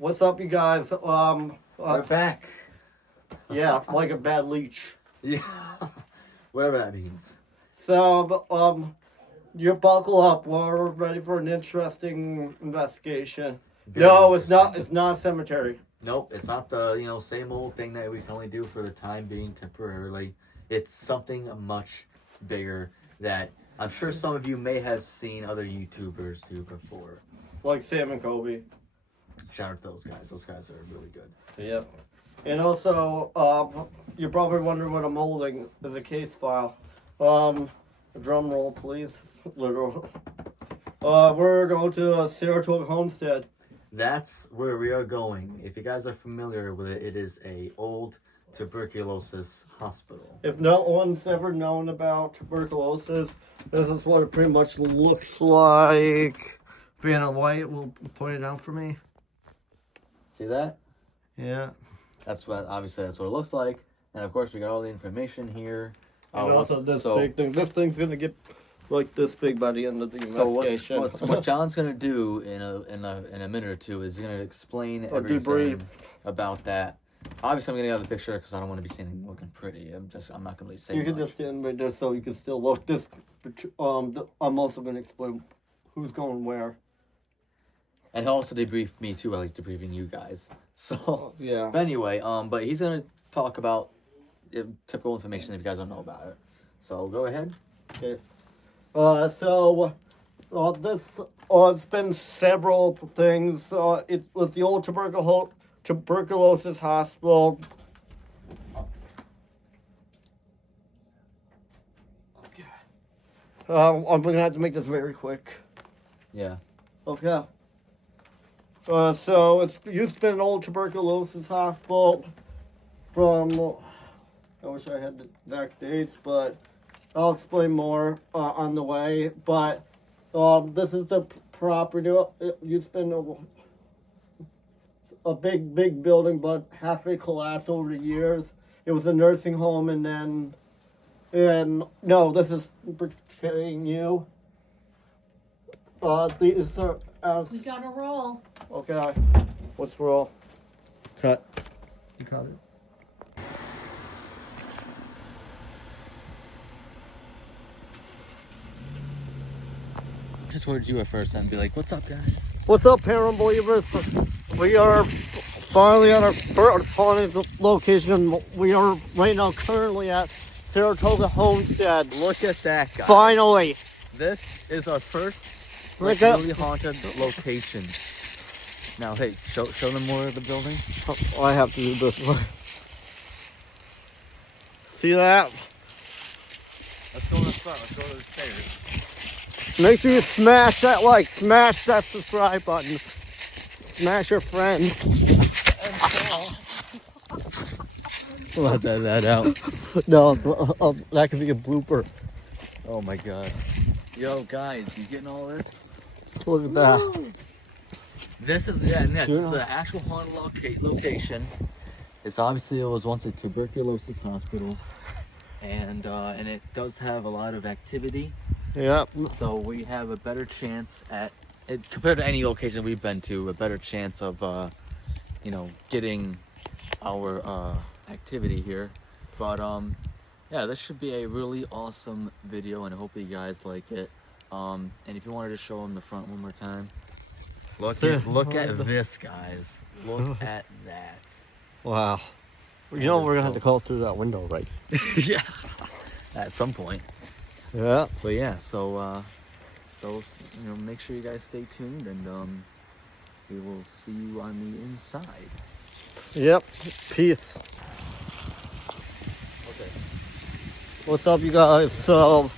What's up, you guys? We're back. Yeah, like a bad leech. Yeah, whatever that means. So, you buckle up. We're ready for an interesting investigation. No, it's not. It's not a cemetery. Nope, it's not the same old thing that we can only do for the time being temporarily. It's something much bigger that I'm sure some of you may have seen other YouTubers do before. Like Sam and Colby. Shout out to those guys. Those guys are really good. Yep. And also, you're probably wondering what I'm holding as a case file. Drum roll, please. Literal. We're going to a Saratoga homestead. That's where we are going. If you guys are familiar with it, it is a old tuberculosis hospital. If no one's ever known about tuberculosis, this is what it pretty much looks like. Vanna White will point it out for me. See that? Yeah. That's what it looks like. And of course we got all the information here. And also this big thing. This thing's gonna get like this big by the end of the investigation. So what John's gonna do in a minute or two is gonna explain everything about that. Obviously, I'm gonna get out of the picture because I don't want to be standing looking pretty. I'm not gonna really say. You can just stand right there so you can still look. This, I'm also gonna explain who's going where. And he'll also debrief me too, while he's debriefing you guys. So yeah. But anyway, but he's gonna talk about typical information if you guys don't know about it. So go ahead. Okay. It's been several things. It was the old tuberculosis hospital. Okay. I'm gonna have to make this very quick. Yeah. Okay. So it's used to be an old tuberculosis hospital from, I wish I had the exact dates, but I'll explain more on the way. But this is the property. It used to be a big building, but halfway collapsed over the years. It was a nursing home, and no, this is portraying you. These are. We got to roll. Okay. What's roll? Cut. You cut it. Just towards you at first and be like, "What's up, guys?" What's up, Parent Believers? We are finally at our first location. We are right now currently at Saratoga Homestead. Look at that, guy. Finally. This is our first really haunted location. Now, hey, show them more of the building. Oh, I have to do this one. See that? Let's go to the front. Let's go to the stairs. Make sure you smash that like, smash that subscribe button. Smash your friend. We'll have to edit that out. No, that could be a blooper. Oh my god. Yo, guys, you getting all this? Look at that. This is the actual haunted location. It's obviously, it was once a tuberculosis hospital, and it does have a lot of activity. Yep. So we have a better chance at it compared to any location we've been to. A better chance of getting our activity here. But yeah, this should be a really awesome video, and I hope you guys like it. And if you wanted to show them the front one more time. Look at this, guys. Look at that. Wow. You know we're gonna have to call through that window, right? Yeah. At some point. Yeah. But yeah, so make sure you guys stay tuned, and we will see you on the inside. Yep. Peace. Okay. What's up, you guys? So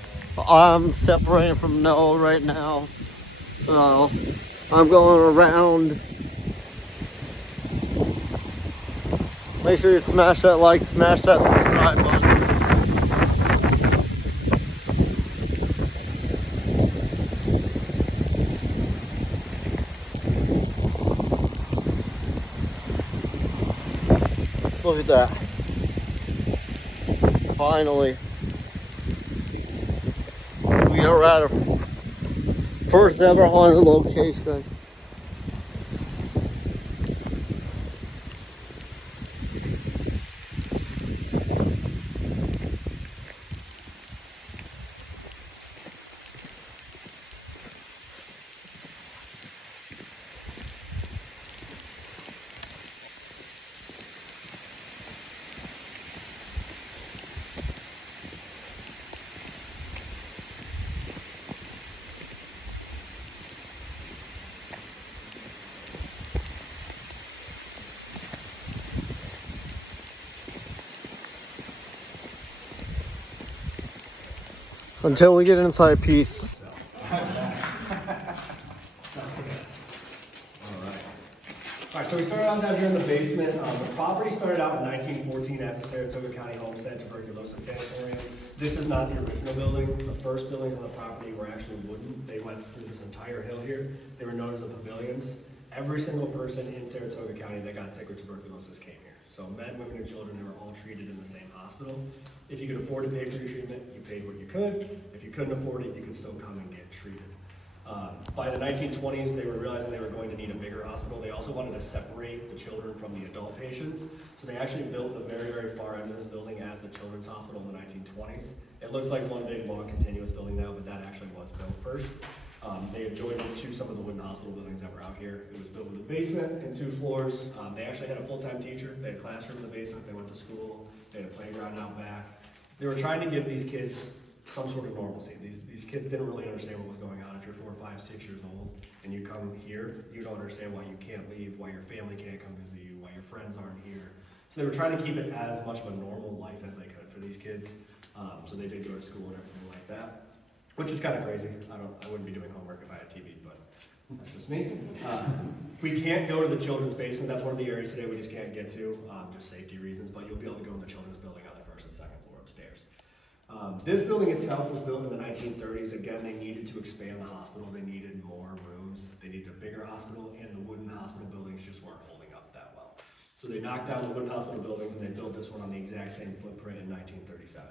I'm separating from Noah right now. So I'm going around. Make sure you smash that like, smash that subscribe button. Look at that. Finally. We are at our first ever haunted location. Until we get inside, peace. All right, so we started out down here in the basement. The property started out in 1914 as a Saratoga County Homestead Tuberculosis Sanatorium. This is not the original building. The first buildings on the property were actually wooden. They went through this entire hill here. They were known as the pavilions. Every single person in Saratoga County that got sick with tuberculosis came here. So men, women, and children, they were all treated in the same hospital. If you could afford to pay for your treatment, you paid what you could. If you couldn't afford it, you could still come and get treated. By the 1920s, they were realizing they were going to need a bigger hospital. They also wanted to separate the children from the adult patients. So they actually built the very, very far end of this building as the children's hospital in the 1920s. It looks like one big, long, continuous building now, but that actually was built first. They adjoined it to some of the wooden hospital buildings that were out here. It was built with a basement and 2 floors. They actually had a full-time teacher. They had a classroom in the basement. They went to school. They had a playground out back. They were trying to give these kids some sort of normalcy. These kids didn't really understand what was going on. If you're 4, 5, 6 years old and you come here, you don't understand why you can't leave, why your family can't come visit you, why your friends aren't here. So they were trying to keep it as much of a normal life as they could for these kids. So they did go to school and everything like that, which is kind of crazy. I wouldn't be doing homework if I had TV, but that's just me. We can't go to the children's basement. That's one of the areas today we just can't get to, just safety reasons, but you'll be able to go in the children's building on the 1st and 2nd floor upstairs. This building itself was built in the 1930s. Again, they needed to expand the hospital. They needed more rooms. They needed a bigger hospital, and the wooden hospital buildings just weren't holding up that well. So they knocked down the wooden hospital buildings, and they built this one on the exact same footprint in 1937.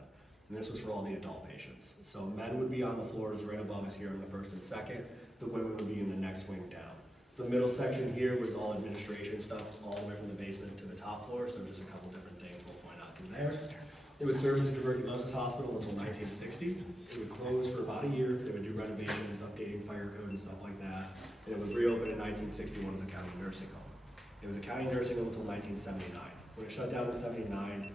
And this was for all the adult patients. So men would be on the floors right above us here in the 1st and 2nd. The women would be in the next wing down. The middle section here was all administration stuff, all the way from the basement to the top floor. So just a couple different things we'll point out from there. It would serve as a tuberculosis hospital until 1960. It would close for about a year. They would do renovations, updating fire code and stuff like that. And it would reopen in 1961 as a county nursing home. It was a county nursing home until 1979. When it shut down in 79,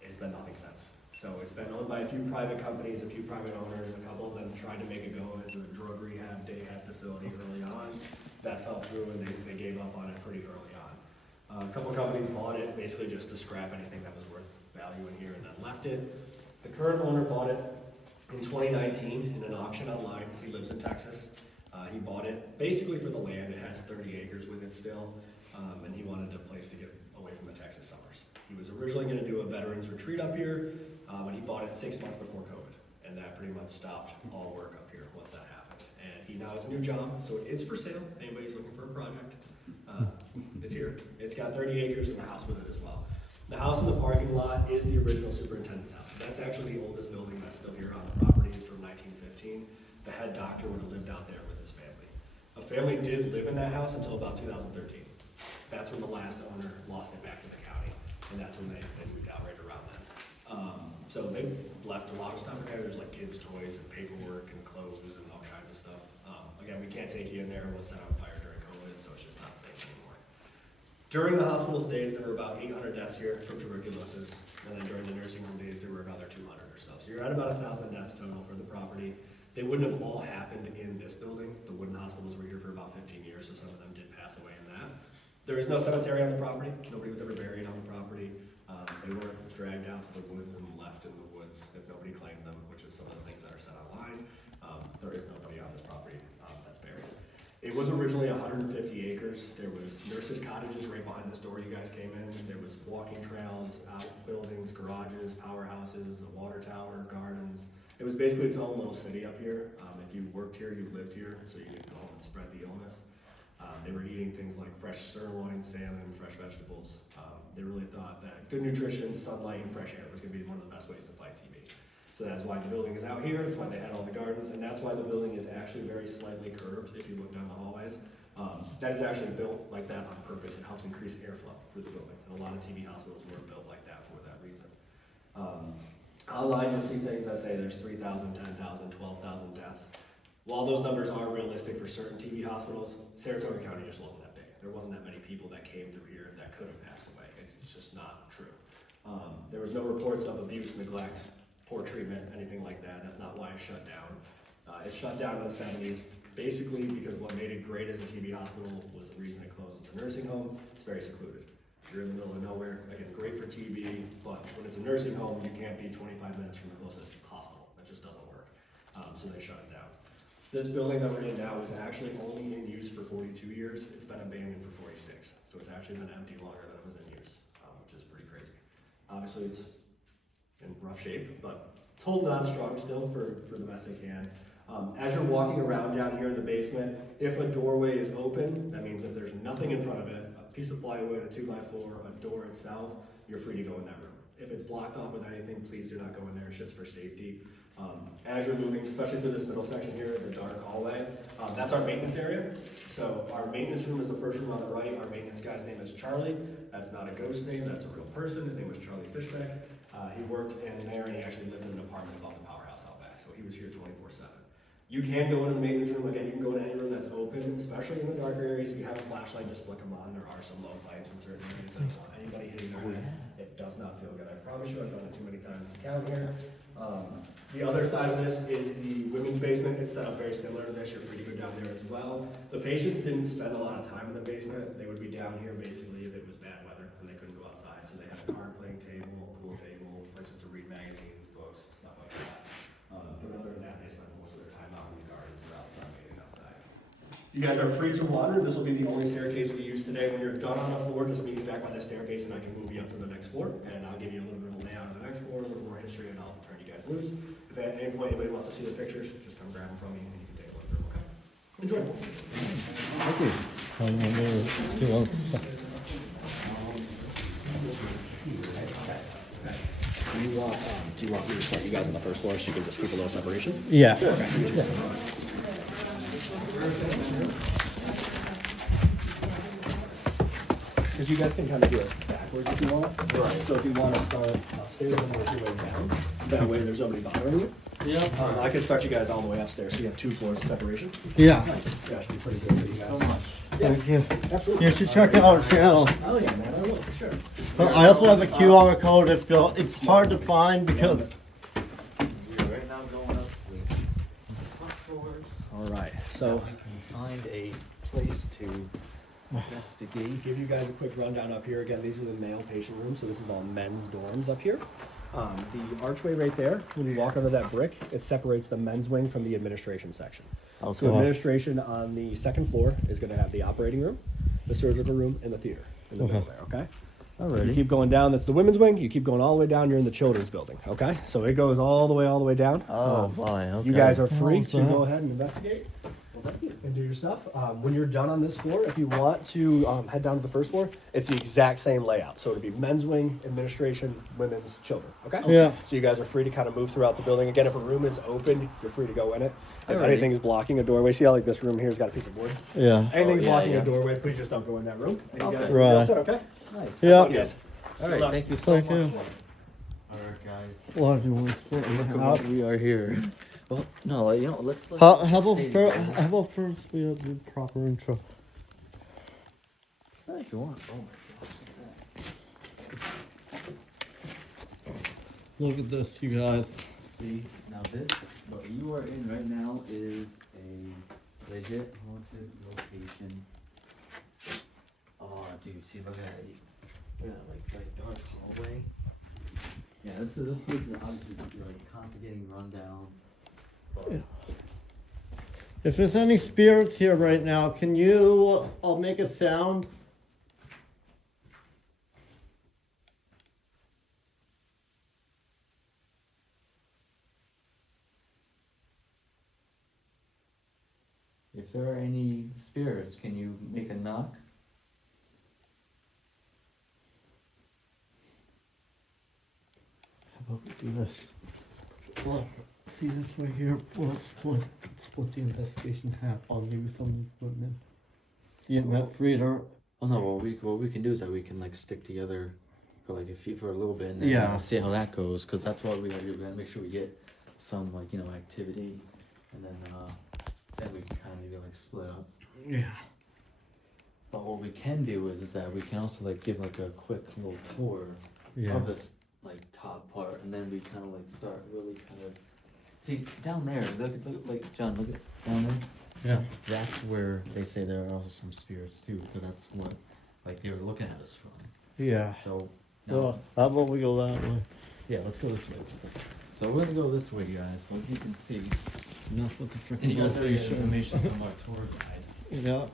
it's been nothing since. So it's been owned by a few private companies, a few private owners. A couple of them tried to make it go as a drug rehab, day rehab facility early on. That fell through and they gave up on it pretty early on. A couple of companies bought it basically just to scrap anything that was worth value in here and then left it. The current owner bought it in 2019 in an auction online. He lives in Texas. He bought it basically for the land. It has 30 acres with it still, and he wanted a place to get away from the Texas summers. He was originally going to do a veterans retreat up here, but he bought it 6 months before COVID, and that pretty much stopped all work up here once that happened. And he now has a new job, so it is for sale. If anybody's looking for a project, it's here. It's got 30 acres and a house with it as well. The house in the parking lot is the original superintendent's house. So that's actually the oldest building that's still here on the property. It's from 1915. The head doctor would have lived out there with his family. A family did live in that house until about 2013. That's when the last owner lost it back to the county, and that's when they moved out right around then. So they left a lot of stuff in there. There's like kids' toys and paperwork and clothes and all kinds of stuff. Again, we can't take you in there. It was set on fire during COVID, so it's just not safe anymore. During the hospital's days, there were about 800 deaths here from tuberculosis, and then during the nursing home days, there were another 200 or so. So you're at about 1,000 deaths total for the property. They wouldn't have all happened in this building. The wooden hospitals were here for about 15 years, so some of them did pass away in that. There is no cemetery on the property. Nobody was ever buried on the property. They were dragged out to the woods and left in the woods if nobody claimed them, which is some of the things that are said online. There is nobody on this property that's buried. It was originally 150 acres. There was nurses' cottages right behind this door you guys came in. There was walking trails, outbuildings, garages, powerhouses, a water tower, gardens. It was basically its own little city up here. If you worked here, you lived here, so you could go home and spread the illness. They were eating things like fresh sirloin, salmon, fresh vegetables. They really thought that good nutrition, sunlight, and fresh air was going to be one of the best ways to fight TB. So that's why the building is out here. That's why they had all the gardens, and that's why the building is actually very slightly curved if you look down the hallways. That is actually built like that on purpose. It helps increase airflow through the building. And a lot of TB hospitals were built like that for that reason. Online, you'll see things that say there's 3,000, 10,000, 12,000 deaths. While those numbers are realistic for certain TB hospitals, Saratoga County just wasn't that big. There wasn't that many people that came through here that could have passed away. It's just not true. There was no reports of abuse, neglect, poor treatment, anything like that. That's not why it shut down. It shut down in the 70s, basically because what made it great as a TB hospital was the reason it closed. It's a nursing home. It's very secluded. You're in the middle of nowhere. Again, great for TB, but when it's a nursing home, you can't be 25 minutes from the closest hospital. That just doesn't work. so they shut it down. This building that we're in now is actually only in use for 42 years. It's been abandoned for 46, so it's actually been empty longer than it was in use, which is pretty crazy. Obviously, it's in rough shape, but it's holding on strong still for the best it can. As you're walking around down here in the basement, if a doorway is open, that means if there's nothing in front of it, a piece of plywood, a 2x4, a door itself, you're free to go in that room. If it's blocked off with anything, please do not go in there. It's just for safety. As you're moving, especially through this middle section here, the dark hallway, that's our maintenance area. So our maintenance room is the first room on the right. Our maintenance guy's name is Charlie. That's not a ghost name, that's a real person. His name was Charlie Fishbeck. He worked in there and he actually lived in an apartment above the powerhouse out back. So he was here 24/7. You can go into the maintenance room. Again, you can go into any room that's open, especially in the darker areas. If you have a flashlight, just flick them on. There are some low pipes in certain areas. I don't want anybody hitting their head. It does not feel good. I promise you, I've done it too many times to count here. The other side of this is the women's basement. It's set up very similar to this. You're free to go down there as well. The patients didn't spend a lot of time in the basement. They would be down here basically if it was bad weather and they couldn't go outside. So they had a card playing table, a pool table, places to read magazines, books, stuff like that. But other than that, they spent most of their time out in the gardens or outside, getting outside. You guys are free to wander. This will be the only staircase we use today. When you're done on the floor, just meet me back by the staircase and I can move you up to the next floor. And I'll give you a little bit of a layout of the next floor, a little more history, and I'll turn you guys loose. If at any point anybody wants to see the pictures, just come grab them from me and you can take a look through them, okay? Enjoy. Thank you. Give us Do you want me to start you guys on the first floor so you can just keep a little separation? yeah. Because you guys can kind of do it backwards if you want. Right. So if you want to start upstairs and work your way down, that way there's nobody bothering you. Yeah. I can start you guys all the way upstairs, so you have 2 floors of separation. Yeah. Nice. Yeah, should be pretty good for you guys. So much. Thank you. Absolutely. You should check out our channel. Oh yeah, man, I will for sure. But I also have a QR code if it's hard to find because We are right now going up the top floors. All right. So So we can find a place to investigate. give you guys a quick rundown up here. Again, these are the male patient rooms, so this is all men's dorms up here. The archway right there, when you walk under that brick, it separates the men's wing from the administration section. So administration on the second floor is going to have the operating room, the surgical room, and the theater in the middle there, okay? You keep going down, that's the women's wing. You keep going all the way down, you're in the children's building, okay? So it goes all the way down. Oh, boy. Okay. You guys are free How's to that? go ahead and investigate and do your stuff. When you're done on this floor, if you want to head down to the first floor, it's the exact same layout. So it'll be men's wing, administration, women's, children. Okay? Yeah. So you guys are free to kind of move throughout the building. Again, if a room is open, you're free to go in it. If Alrighty. anything is blocking a doorway, see how like this room here has got a piece of wood? yeah. Anything's yeah, blocking yeah. a doorway, please just don't go in that room. And you Okay. guys, Right. you're all set, okay? Nice. Yeah. Yes. All Good right. luck. Thank you so Thank much. you. All right, guys. A lot of you want to split Look it at out. what we are here. Well, no, you know, let's. How about stay first? together. How about first we have the proper intro? If you want. Oh my gosh. Look at this, you guys. See, now this, what you are in right now is a legit haunted location. Oh, dude, see, look at that. Look at that, like dark hallway. Yeah, this place is obviously like constantly getting run down. But If there's any spirits here right now, can you make a sound? if there are any spirits, can you make a knock? How about we do this? Look, see this right here? Well, split the investigation in half. I'll give you some equipment. You get that free to. Oh no, what we can do is that we can like stick together for like for a little bit and then Yeah. see how that goes, because that's what we gotta do. We gotta make sure we get some like activity, and then we can kind of maybe like split up. Yeah. But what we can do is that we can also like give like a quick little tour Yeah. of this like top part, and then we kind of like start really kind of see down there. Look like John, look at down there. Yeah. That's where they say there are also some spirits too, because that's what like they were looking at us from. Yeah. So now, Well, how about we go that way? yeah, let's go this way. So we're gonna go this way, guys. So as you can see, Enough with the And freaking you guys already get location. information from our tour guide Yeah.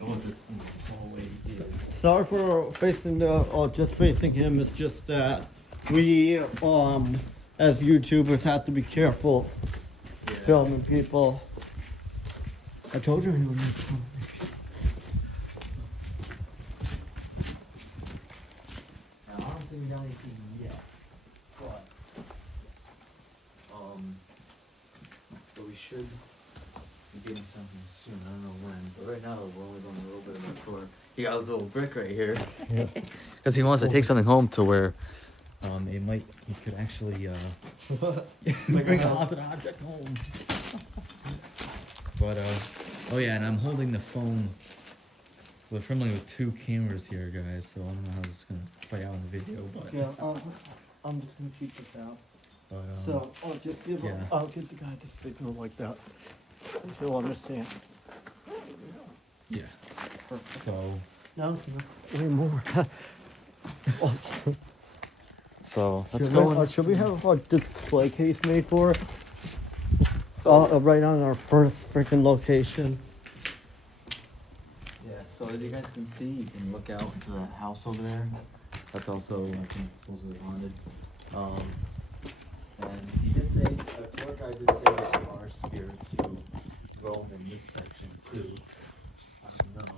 on what this hallway is. Sorry for facing the, or just facing him. It's just that we, as YouTubers, have to be careful Yeah. filming people. I told you he would make fun of me. Now, I don't think we got anything yet, but we should be getting something soon. I don't know when, but right now we're only going a little bit of a tour. He got his little brick right here, Yeah. because he wants to take something home to where he could actually bring a haunted object home. But oh yeah, and I'm holding the phone. We're filming with 2 cameras here, guys, so I don't know how this is gonna play out in the video, but Yeah, I'm just gonna keep this out. but, So I'll just give yeah. I'll give the guy the signal like that. He'll understand. yeah. Perfect. So Now way more. so let's Should go. we, should we have a display case made for it? Right on our first freaking location. Yeah. So as you guys can see, you can look out into the house over there. That's also I think supposedly haunted. And he did say, our tour guide did say that there are spirits who roam in this section too. I don't know.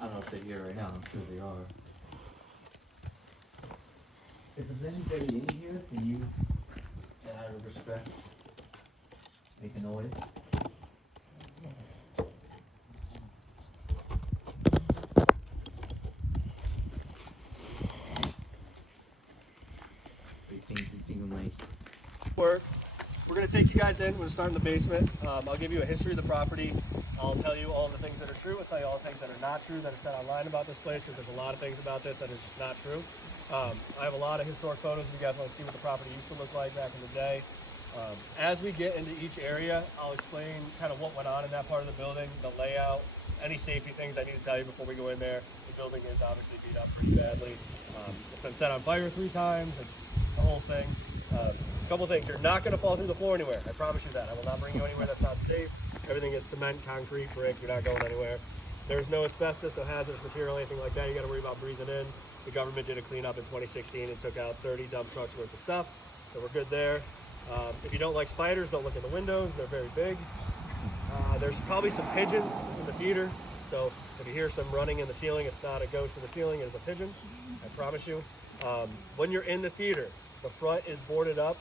I don't know if they're here right now. I'm sure they are. If there's anybody in here, can you, and out of respect, make a noise? You think we might? We're gonna take you guys in. We're gonna start in the basement. I'll give you a history of the property. I'll tell you all the things that are true. I'll tell you all the things that are not true that are said online about this place, because there's a lot of things about this that is just not true. I have a lot of historic photos if you guys want to see what the property used to look like back in the day. As we get into each area, I'll explain kind of what went on in that part of the building, the layout, any safety things I need to tell you before we go in there. The building is obviously beat up pretty badly. It's been set on fire 3 times. It's the whole thing. A couple things. You're not going to fall through the floor anywhere. I promise you that. I will not bring you anywhere that's not safe. Everything is cement, concrete, brick. You're not going anywhere. There's no asbestos, no hazardous material, anything like that you got to worry about breathing in. The government did a cleanup in 2016 and took out 30 dump trucks worth of stuff. So we're good there. If you don't like spiders, don't look in the windows. They're very big. There's probably some pigeons in the theater. So if you hear some running in the ceiling, it's not a ghost in the ceiling, it's a pigeon. I promise you. When you're in the theater, the front is boarded up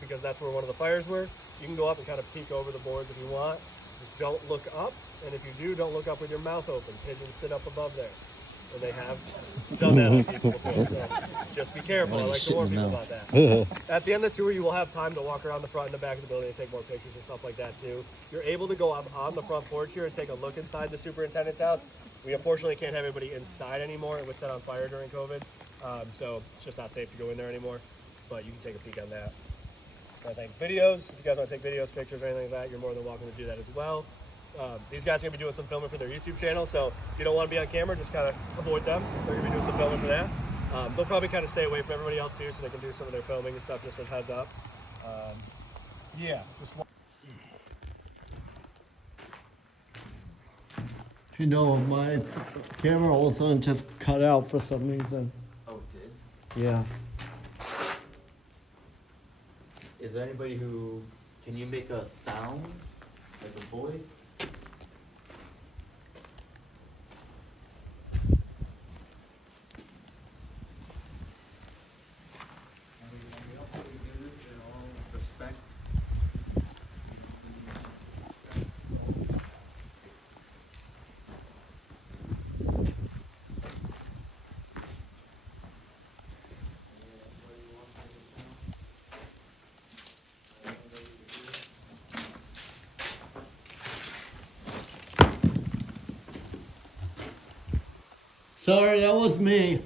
because that's where one of the fires were. You can go up and kind of peek over the boards if you want. Just don't look up. And if you do, don't look up with your mouth open. Pigeons sit up above there. And they have done that on people before. So just be careful. I like to warn people about that. At the end of the tour, you will have time to walk around the front and the back of the building and take more pictures and stuff like that too. You're able to go up on the front porch here and take a look inside the superintendent's house. We unfortunately can't have anybody inside anymore. It was set on fire during COVID. So it's just not safe to go in there anymore. But you can take a peek on that. I think videos, if you guys want to take videos, pictures, or anything like that, you're more than welcome to do that as well. These guys are going to be doing some filming for their YouTube channel, so if you don't want to be on camera, just kind of avoid them. They're going to be doing some filming for that. They'll probably kind of stay away from everybody else too, so they can do some of their filming and stuff, just as heads up. Yeah, just one. You know, my camera all of a sudden just cut out for some reason. Oh, it did? Yeah. Is there anybody who, can you make a sound, like a voice? Respect. Sorry, that was me.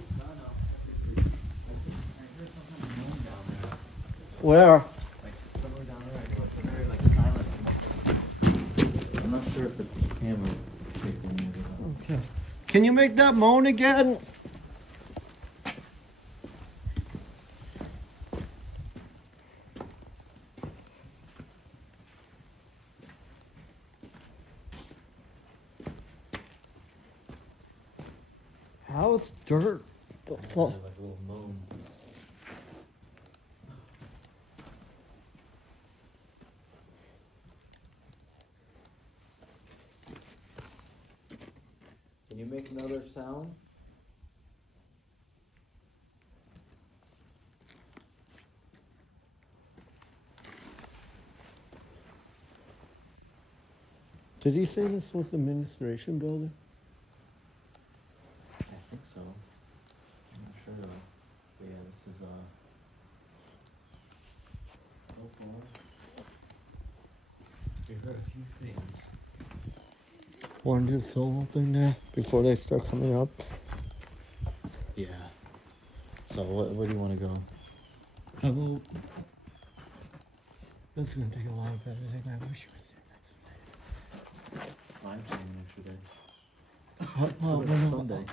Where? Like somewhere down there, I know it's very like silent. I'm not sure if the camera picked any of it up. Okay. Can you make that moan again? How's dirt? The Like fuck? a little moan. Can you make another sound? Did he say this was the administration building? I think so. I'm not sure though. But yeah, this is so far. We heard a few things. Want to do a solo thing there before they start coming up? Yeah. So where do you want to go? How about? That's gonna take a lot of editing. I wish you was here next week. I'm planning an extra day. Well, no, Sunday.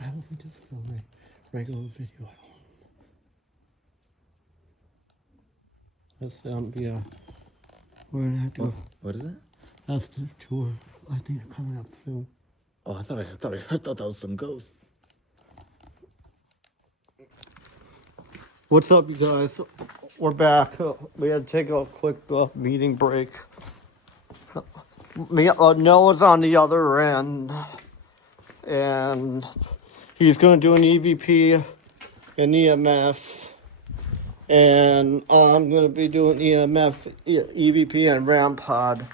How about we just film a regular video at home? That's yeah. We're gonna have to. What is it? That's the tour. I think they're coming up soon. Oh, I thought that was some ghosts. What's up, you guys? We're back. We had to take a quick meeting break. Noah's on the other end, and he's going to do an EVP, an EMF, and I'm going to be doing EMF, EVP, and RAM pod.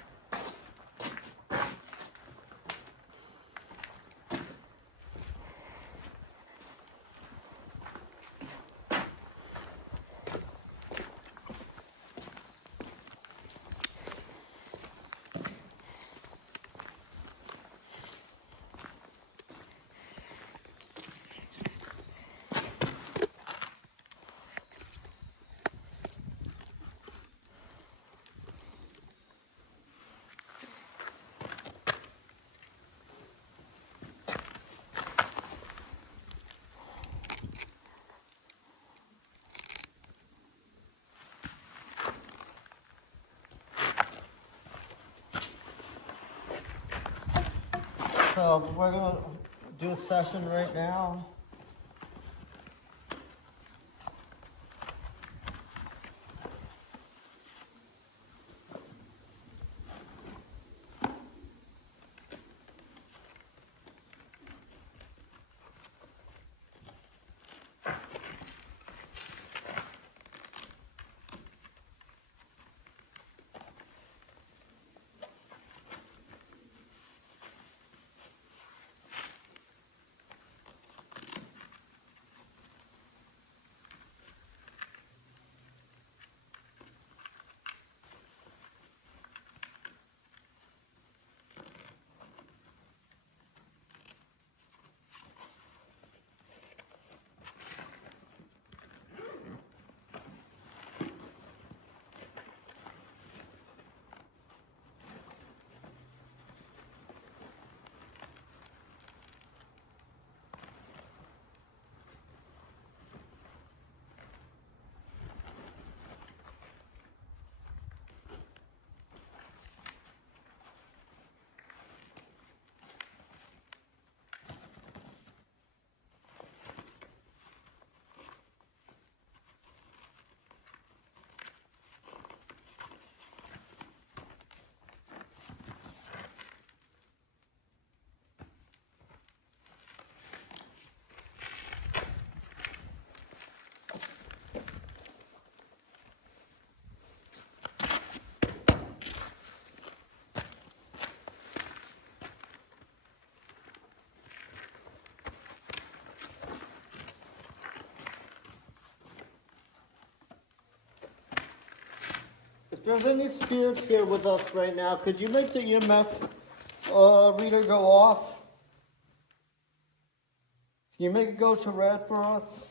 So we're going to do a session right now. If there's any spirits here with us right now, could you make the EMF reader go off? Can you make it go to red for us?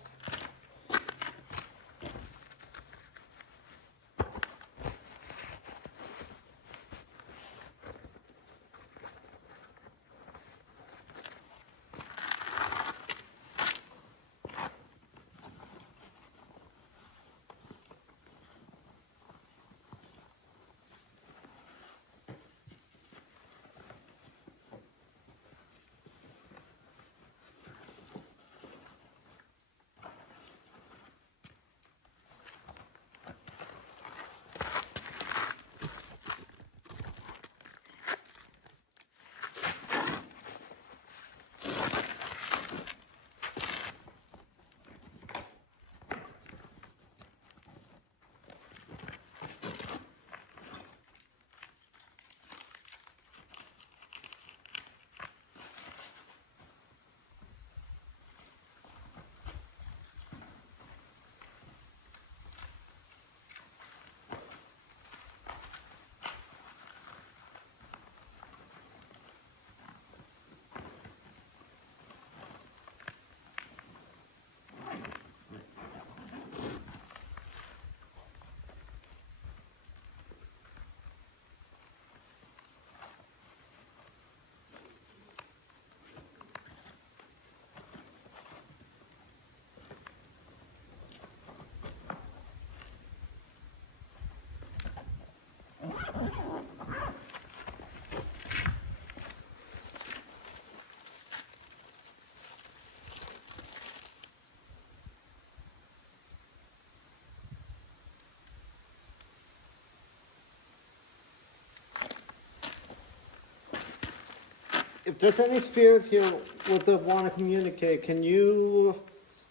if there's any spirits here with that want to communicate, can you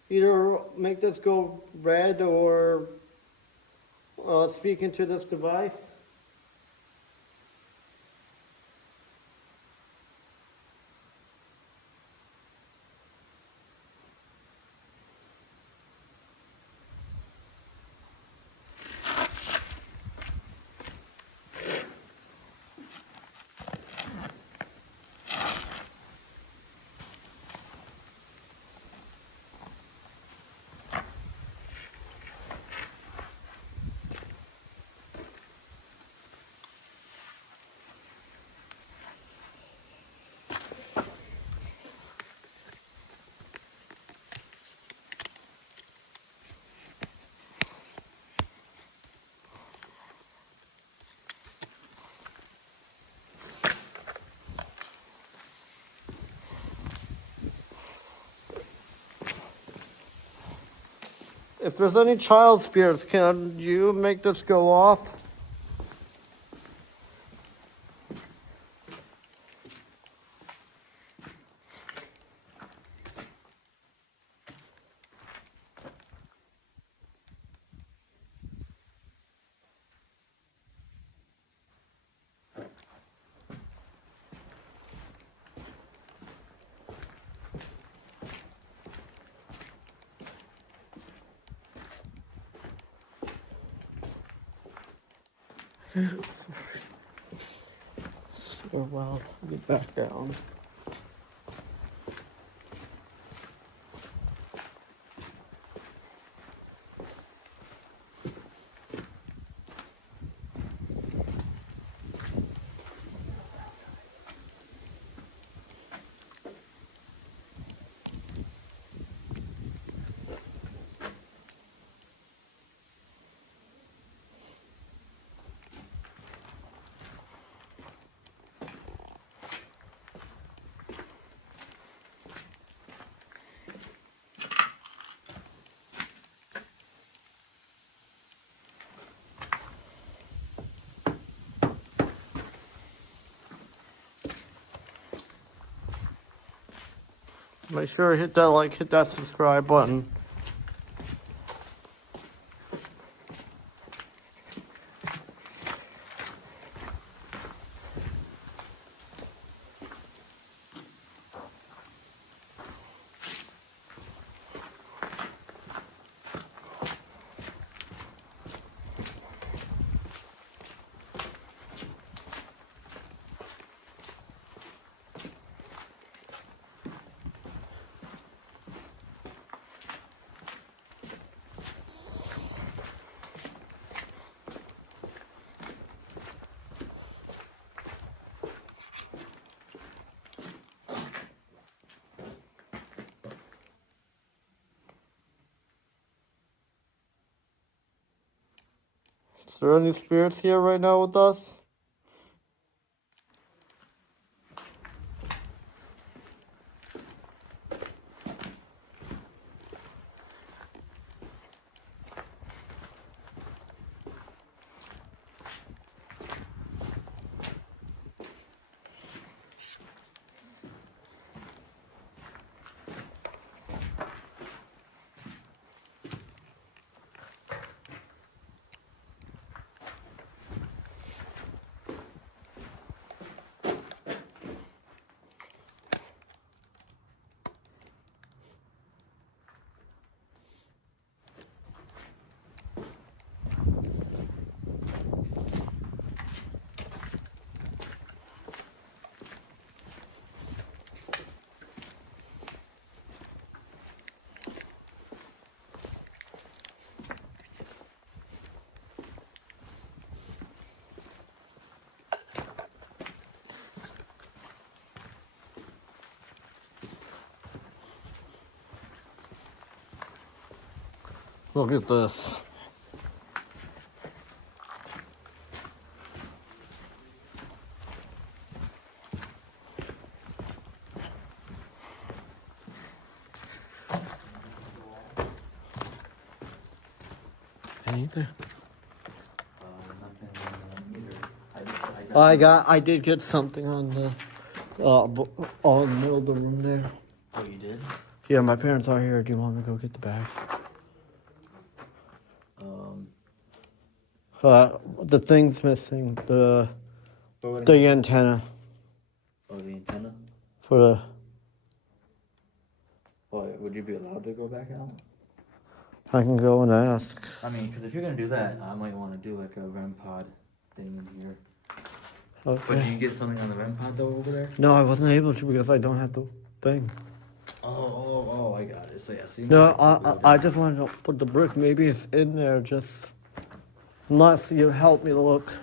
either make this go red or speak into this device? If there's any child spirits, can you make this go off? So well, get back down. Make sure to hit that like, hit that subscribe button. Is there any spirits here right now with us? Look at this. Anything? I did get something on the All in the middle of the room there. Oh, you did? Yeah, my parents are here. Do you want me to go get the bag? The thing's missing. The antenna Oh, the antenna? for the. Well, would you be allowed to go back out? I can go and ask. I mean, because if you're gonna do that, I might want to do like a REM pod thing in here. But Okay. do you get something on the REM pod though over there? No, I wasn't able to because I don't have the thing. Oh, I got it. So yeah, so you No, might I just wanted to put the brick. Maybe it's in there. Just unless you help me look.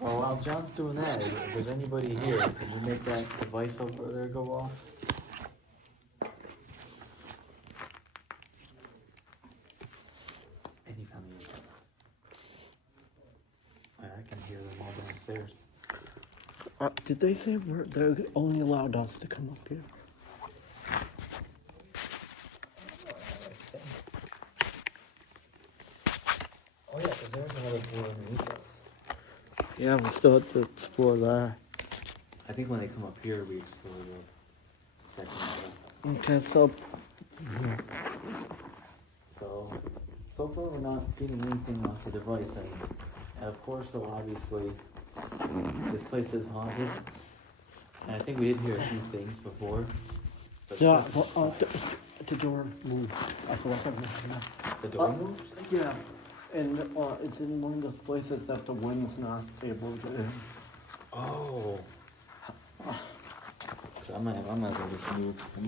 Well, while John's doing that, if there's anybody here, can you make that device over there go off? Any family? I can hear them all downstairs. Did they say they're only allowed us to come up here? Oh yeah, because there's another floor underneath us. Yeah, we still have to explore that. I think when they come up here, we explore the second level. Okay, so So far we're not getting anything off the device, and of course, so obviously, this place is haunted. And I think we did hear a few things before. But yeah, well, the door moved. I forgot to mention that. the door moved? Yeah, and it's in one of those places that the wind's not able to get in. Oh. So I might as well just move. I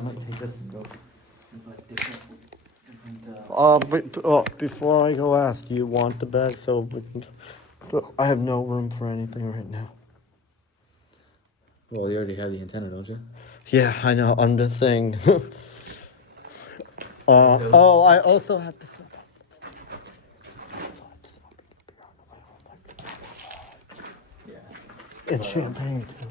might take this and go. It's like different. Before I go ask, do you want the bag? So we can, I have no room for anything right now. Well, you already have the antenna, don't you? Yeah, I know. I'm just saying. I also have to. Yeah. And champagne too.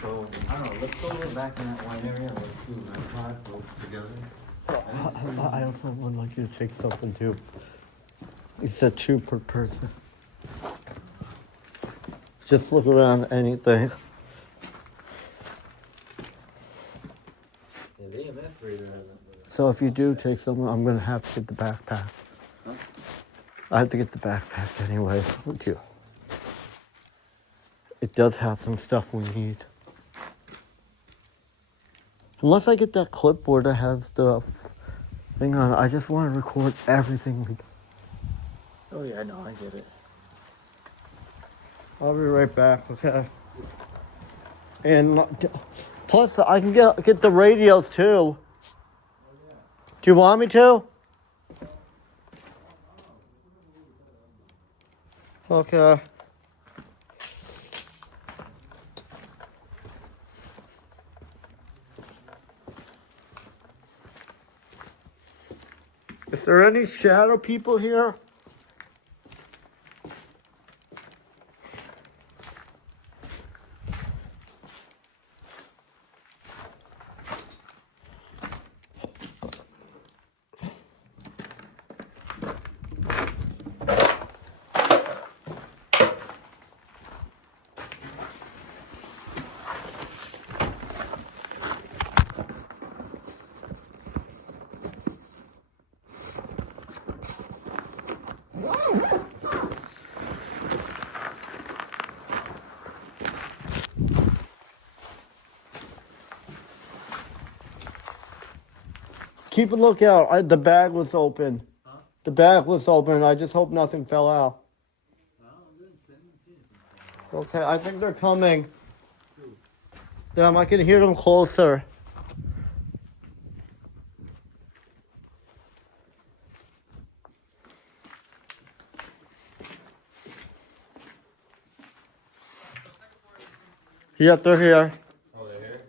So, I don't know, let's go back in that one area, let's do an iPod both together. I also would like you to take something too. You said 2 per person. Just look around anything. Yeah, the EMF reader hasn't. So if you do take something, I'm gonna have to get the backpack. Huh? I have to get the backpack anyway. Thank you. It does have some stuff we need. Unless I get that clipboard that has the thing on it, I just want to record everything we do. Oh yeah, no, I get it. I'll be right back, okay? And plus, I can get the radios too. Do you want me to? Okay. Is there any shadow people here? Keep a lookout. The bag was open. Huh? The bag was open. I just hope nothing fell out. Okay, I think they're coming. Damn, I can hear them closer. Yep, they're here. Oh, they're here?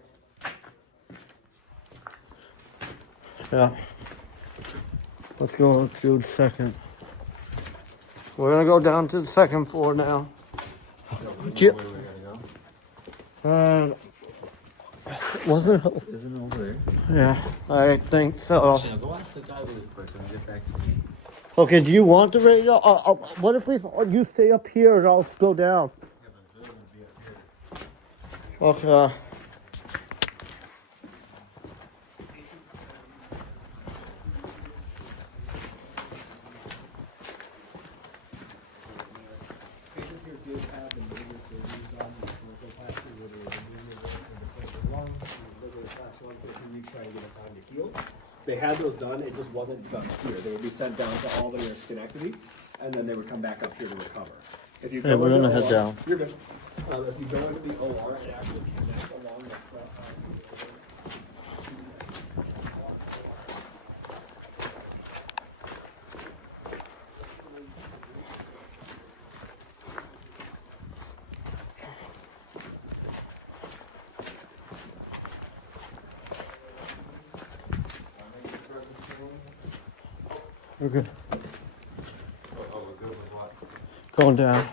Yeah. Let's go to the second. We're gonna go down to the second floor now. Where we gotta go? Wasn't it? Isn't it over there? Yeah, I think so. Actually, no, go ask the guy really quick and get back to me. Okay, do you want the radio? What if you stay up here and I'll go down? Okay. They had those done, it just wasn't done here. They would be sent down to Albany or Schenectady, and then they would come back up here to recover. If you Yeah, we're into gonna head OR down. You're good. If you go into the OR, it actually connects along the front. We're good. Going down.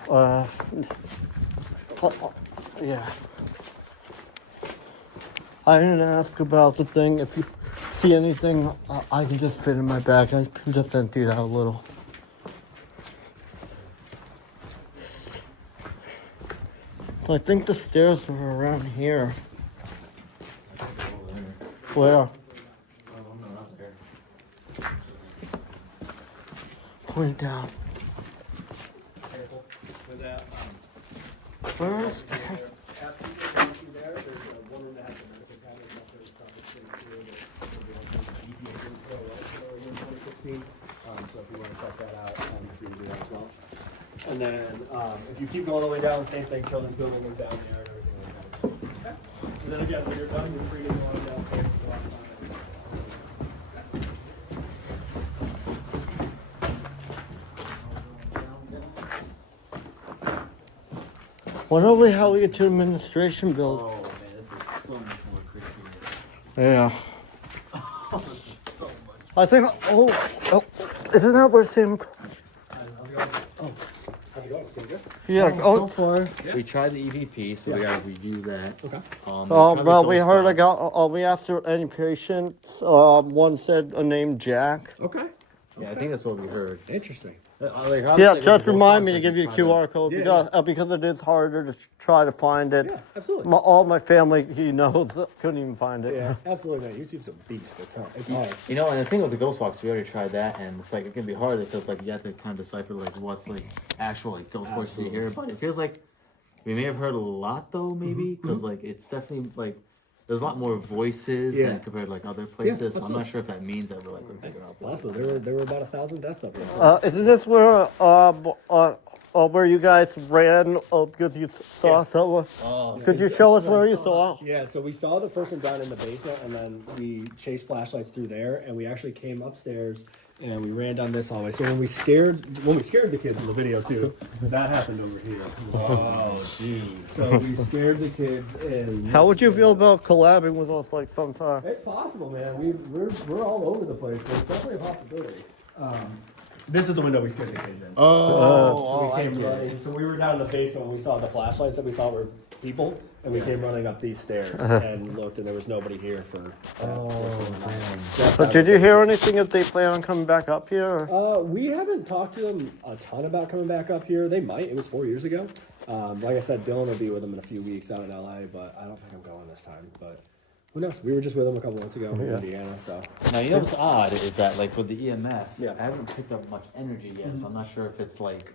Yeah. I didn't ask about the thing. If you see anything, I can just fit in my bag. I can just empty it out a little. I think the stairs are around here. Where? Point down. Where's the... So if you want to check that out, free to do that as well. And then if you keep going all the way down, same thing, children's building is down there and everything like that. And then again, when you're done, you're free to go on downstairs. Wonder we how we get to administration building. Oh man, this is so much more crispy. Yeah. This is so much. I think. Oh, isn't that where Sam? How's it going? It's going good? Yeah. So Oh. far, we tried the EVP, so we gotta review that. Okay. Well, we heard I got. We asked her any patients. One said a name Jack. Okay. Yeah, I think that's what we heard. Interesting. Yeah, just remind me to give you the try QR code because it is harder to try to find it. Yeah, absolutely. All my family, he knows, couldn't even find it. Yeah, absolutely, man. YouTube's a beast. It's hard. It's hard. You know, and the thing with the ghost box, we already tried that, and it's like it can be hard because like you have to kind of decipher like what's like actual like ghost voices you hear. But it feels like we may have heard a lot though, maybe because like it's definitely like there's a lot more voices than compared to like other places. So I'm not sure if that means that we're like we're bigger up. Possible. There were about 1,000 deaths up there. Isn't this where you guys ran? Because you saw someone. Could you show us where you saw? Yeah, so we saw the person down in the basement, and then we chased flashlights through there, and we actually came upstairs and we ran down this hallway. So when we scared the kids in the video too, that happened over here. Oh, geez. So we scared the kids, and How would you feel about collabing with us like sometime? it's possible, man. We're all over the place, but it's definitely a possibility. This is the window we scared the kids in. So we came running. So we were down in the basement when we saw the flashlights that we thought were people, and we came running up these stairs and looked, and there was nobody here for. So did you hear anything if they plan on coming back up here? Or? We haven't talked to them a ton about coming back up here. They might. It was 4 years ago. Like I said, Dylan will be with them in a few weeks out in LA, but I don't think I'm going this time. But who knows? We were just with them a couple months ago in Indiana. So Now you know what's odd is that like with the EMF, Yeah. I haven't picked up much energy yet, so I'm not sure if it's like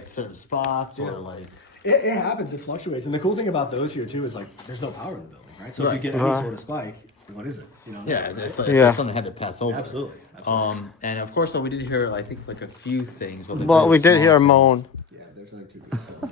certain spots or like. it happens. It fluctuates. And the cool thing about those here too is like there's no power in the building, right? So if you Right. get any sort of spike, what is it? You know? Yeah, it's like something I had to pass over. Absolutely. And of course, we did hear I think like a few things. But, like, Well, very we did small hear a things. moan. Yeah, there's only two people.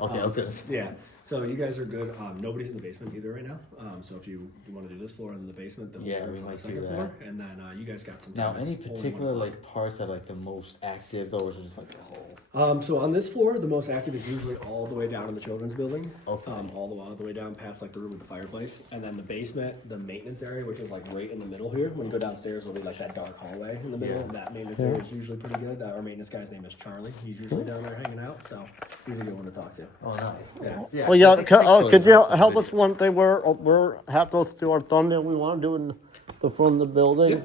Okay, I was gonna say. Yeah. So you guys are good. Nobody's in the basement either right now. So if you want to do this floor in the basement, then Yeah, we'll we work on might the do second that. floor, and then you guys got some. Now, time. any It's only particular 1 like parts that are like the most active, though, or is it just like the whole? So on this floor, the most active is usually all the way down in the children's building. Okay. All the way down past like the room with the fireplace, and then the basement, the maintenance area, which is like right in the middle here. When you go downstairs, it'll be like that dark hallway in the middle. Yeah. That maintenance area is usually pretty good. Our maintenance guy's name is Charlie. He's usually down there hanging out, so he's a good one to talk to. Oh, nice. Yeah. Well, yeah. I think so, Could you that's the help us video. one thing? We're have to do our thumbnail. We want to do in the front of the building.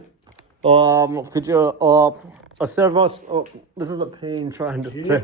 Could you, instead of us, this is a pain trying to take,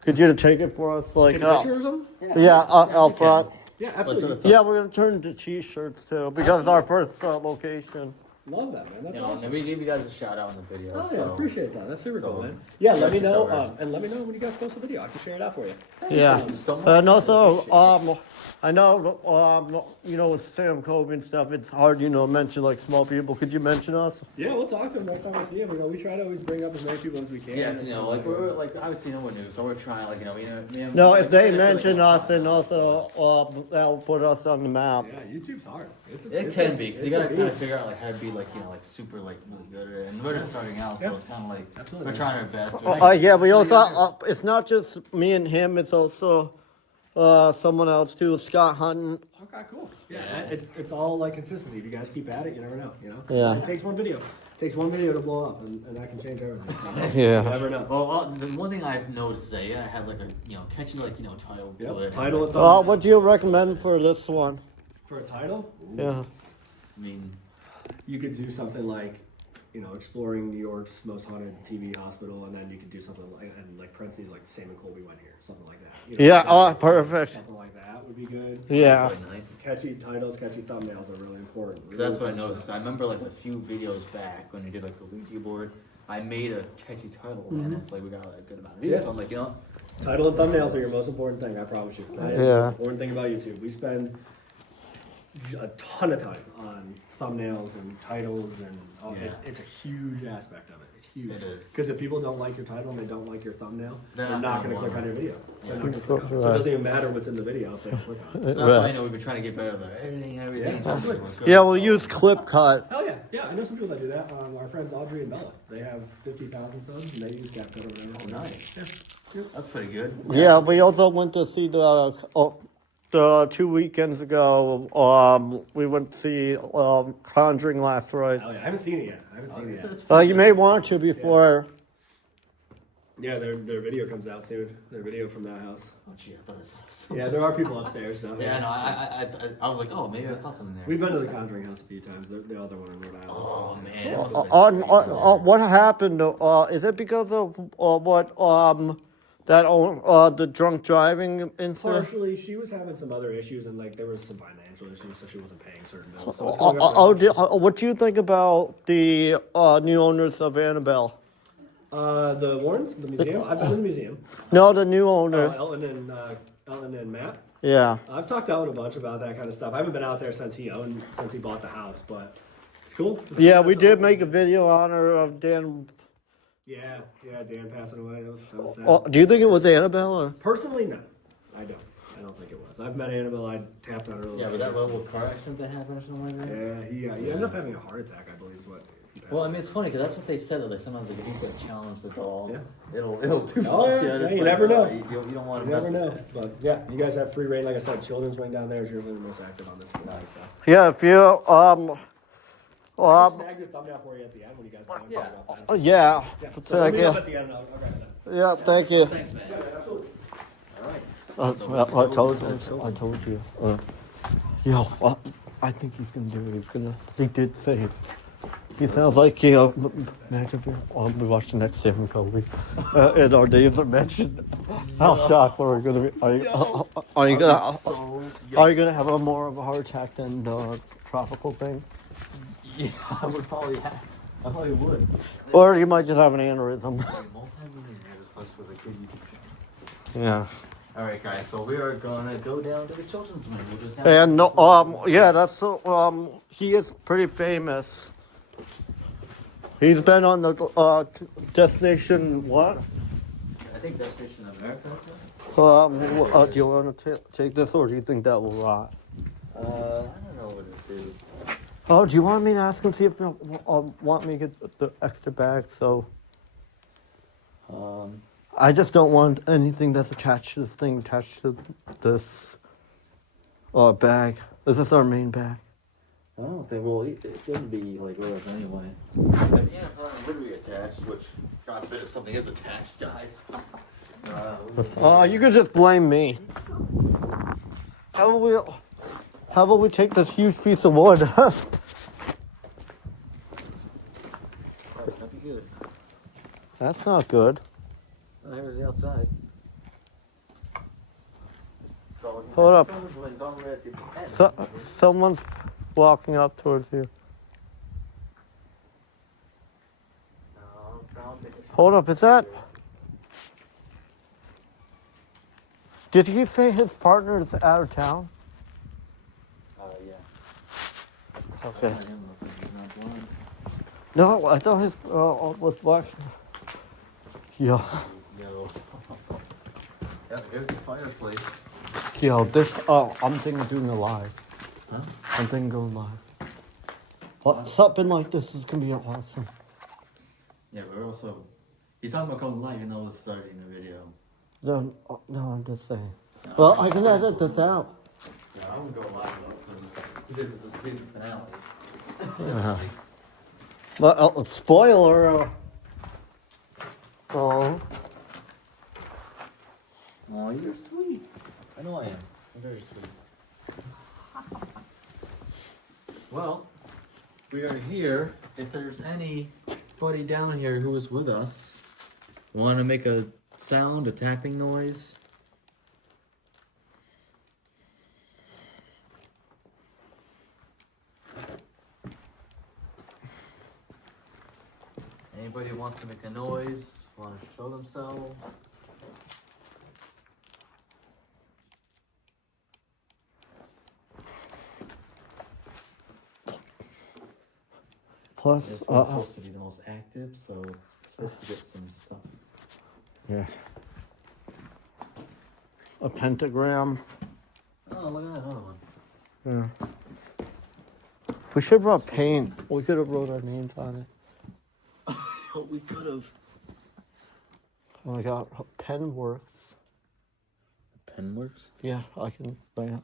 could you take it for us, like, Take a picture or something? yeah, out front. Yeah, absolutely. Yeah, we're gonna turn to t-shirts too, because it's our first location. Love that, man. That's You know, awesome. and we gave you guys a shout out in the video. Oh, yeah, so. appreciate that. That's super So, cool, man. Yeah, let me got you know, covered. and let me know when you guys post the video. I can share it out for you. Yeah. Thank you so much. And also, Appreciate it. I know, you know, with Sam, Colby and stuff, it's hard, you know, to mention like small people. Could you mention us? Yeah, we'll talk to him next time we see him. You know, we try to always bring up as many people as we can. Yeah, you know, like we're like obviously no one knew, so we're trying, like, you know, No, like, if they I feel like, mention you know, us, then also, that'll put us on the map. Yeah, YouTube's hard. It can be, because you gotta kind of figure out like how to be like, you know, like super like really good at it. And we're just starting out, so Yeah. it's kind of like Absolutely. we're trying our best. Yeah, we also, it's not just me and him, it's also, someone else too, Scott Hunton. Okay, cool. Yeah, it's all like consistency. If you guys keep at it, you never know. You know. Yeah. It takes one video. It takes one video to blow up, and that can change everything. Yeah. You never know. Well, the one thing I've noticed is that you gotta have like a, you know, catchy like, you know, title to Yep. it. Title and thumbnail. What do you recommend for this one? For a title, Yeah. I mean, you could do something like, you know, exploring New York's most haunted TV hospital, and then you could do something like, and like parentheses, like Sam and Colby went here, something like that. You know, Yeah, something perfect. Something like that would be good. Yeah. really nice. Catchy titles, catchy thumbnails are really important. Really That's what I important. noticed. I remember like a few videos back when we did like the Ouija board, I made a catchy title, and it's like we got a good amount of views. Yeah. So I'm like, you know, Title and thumbnails are your most important thing, I promise you. That is the Yeah. most important thing about YouTube. We spend a ton of time on thumbnails and titles, and Yeah. it's a huge aspect of it. It's huge. It is. Because if people don't like your title and they don't like your thumbnail, They're they're not not gonna going to click wanna- on your video. They're not Yeah. going to click on it. So it Right. doesn't even matter what's in the video if they don't click on it. so that's why I know we've been trying to get better at the editing and everything. Yeah, trying to make it absolutely. look good, Yeah, we'll so- use clip cut. Hell yeah. Yeah, I know some people that do that. Our friends Audrey and Bella. They have 50,000 subs and they use CapCut or whatever. Oh, nice. Yeah. That's pretty good. Yeah, we also went to see the 2 weekends ago. We went to see Conjuring last Friday. Hell yeah. I haven't seen it yet. I haven't seen it yet. It's You may want to before. Yeah, their video comes out soon. Their video from that house. Oh gee, I thought it was. Yeah, there are people upstairs. So Yeah, no, I was like, oh, maybe I caught something there. We've been to the Conjuring house a few times. The other one in Rhode Island. Oh man. that must've been What happened? Is it because of what the drunk driving incident? Partially, she was having some other issues, and like there was some financial issues, so she wasn't paying certain bills. So it's going up What do you think about the new owners of Annabelle? the Warrens, the museum. I've been to the museum. No, the new owner. Elton and Matt. Yeah. I've talked to Elton a bunch about that kind of stuff. I haven't been out there since he bought the house, but it's cool. Yeah, we did make a video on her of Dan. Yeah, Dan passing away. That was sad. Do you think it was Annabelle? Or? Personally, no, I don't think it was. I've met Annabelle. I tapped on her. Yeah, but that little car accident that happened or something like that. Yeah, he ended up having a heart attack, I believe, is what. he passed Well, I away. mean, it's funny because that's what they said. That like sometimes like if you get challenged at all, Yeah. it'll do stuff. Oh, yeah. and Yeah, it's you like, never know. You don't want You to never know, but yeah, you guys have free reign. Like I said, children's wing down there is usually the most active on this floor. So. Yeah, if you I'll snag your thumbnail for you at the end when you guys talk Yeah. about that. yeah. Yeah. So Thank let me know you. at the end. I'll grab it then. Yeah, thank you. Thanks, man. Yeah, absolutely. All right. I told you. I think he's gonna do it. He did say it. He sounds like imagine if we watch the next Sam and Colby, and our names are mentioned. How shocked we're gonna be. Are you gonna have a more of a heart attack than the tropical thing, Yeah, I probably would. or you might just have an aneurysm? Multi-millionaire plus with a good YouTube channel. Yeah. All right, guys. So we are gonna go down to the children's wing. We'll just have And yeah, that's he is pretty famous. He's been on the Destination what? I think Destination America. Do you want to take this, or do you think that will rot? I don't know what it is. Oh, do you want me to ask him see if he'll want me to get the extra bag? So I just don't want anything that's attached to this thing attached to this bag. This is our main bag. I don't think. Well, it shouldn't be like yours anyway. If Annapurna would be attached, which God forbid if something is attached, guys. You could just blame me. How about we take this huge piece of wood? That's not good. Oh, here's the outside. So, Hold up. it's already at the end. Someone's walking up towards you. Hold up, is that? Did he say his partner is out of town? Yeah. Okay. He's not blind. No, I thought his was black. Yeah. Yo. Yeah, here's the fireplace. Yo, this. Oh, I'm thinking of doing a live. Huh? I'm thinking going live. Something like this is gonna be awesome. Yeah, we're also. He's talking about coming live, even though it's starting a video. No, I'm just saying. Well, I can edit this out. Yeah, I would go live though, because it's a season finale. But spoiler. Oh. Oh, you're sweet. I know I am. I'm very sweet. Well, we are here. If there's anybody down here who is with us, want to make a sound, a tapping noise? Anybody wants to make a noise? Want to show themselves? Plus, This one's supposed to be the most active, so we're supposed to get some stuff. yeah. A pentagram. Oh, look at that other one. Yeah. We should have brought paint. We could have wrote our names on it. Oh, we could have. Oh my god, pen works. Pen works? Yeah, I can write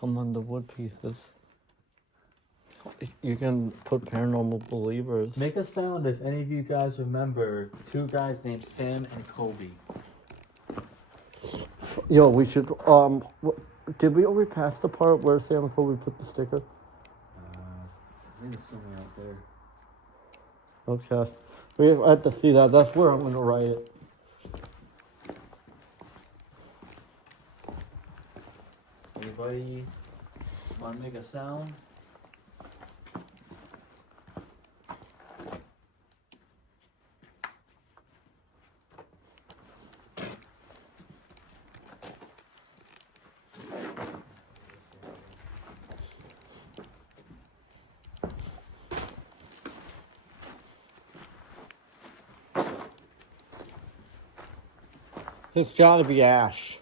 them on the wood pieces. You can put paranormal believers. Make a sound if any of you guys remember two guys named Sam and Colby. Yo, we should. Did we already pass the part where Sam and Colby put the sticker? I think it's somewhere out there. Okay, we have to see that. That's where I'm gonna write it. Anybody want to make a sound? It's gotta be ash.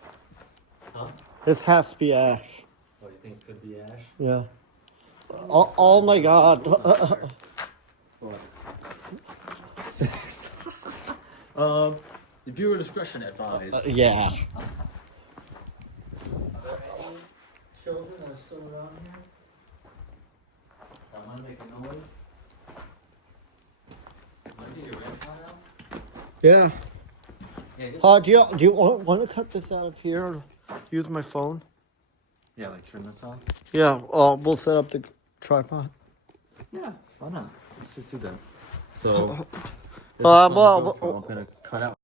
Huh? This has to be ash. What, you think it could be ash? Yeah. Oh my god. What? Sex. Viewer discretion advised. Yeah. Are there any children that are still around here? That want to make a noise? Want to get your red out? Yeah. Yeah, get Do you want to cut this out of here? Or use my phone? yeah, like turn this on? Yeah. We'll set up the tripod. Yeah, why not? Let's just do that. So, well, I'm gonna cut out.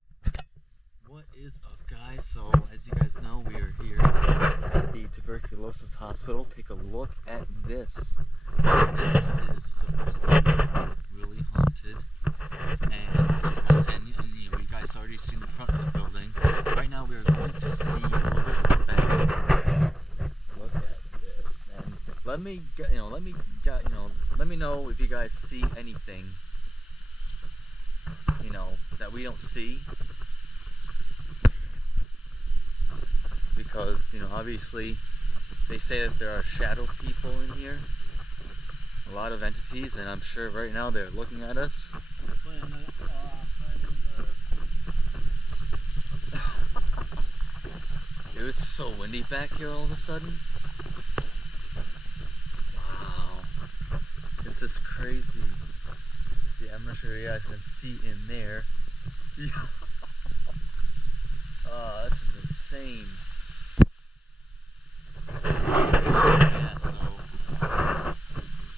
What is up, guys? So, as you guys know, we are here at the tuberculosis hospital. Take a look at this. This is supposed to be really haunted, and you know, you guys already seen the front of the building. Right now, we are going to see a little bit of the back. Look at this, and let me know if you guys see anything, you know, that we don't see, because, you know, obviously they say that there are shadow people in here, a lot of entities, and I'm sure right now they're looking at us. Dude, it's so windy back here all of a sudden. Wow, this is crazy. See, I'm not sure you guys can see in there. Oh, this is insane. Yeah, so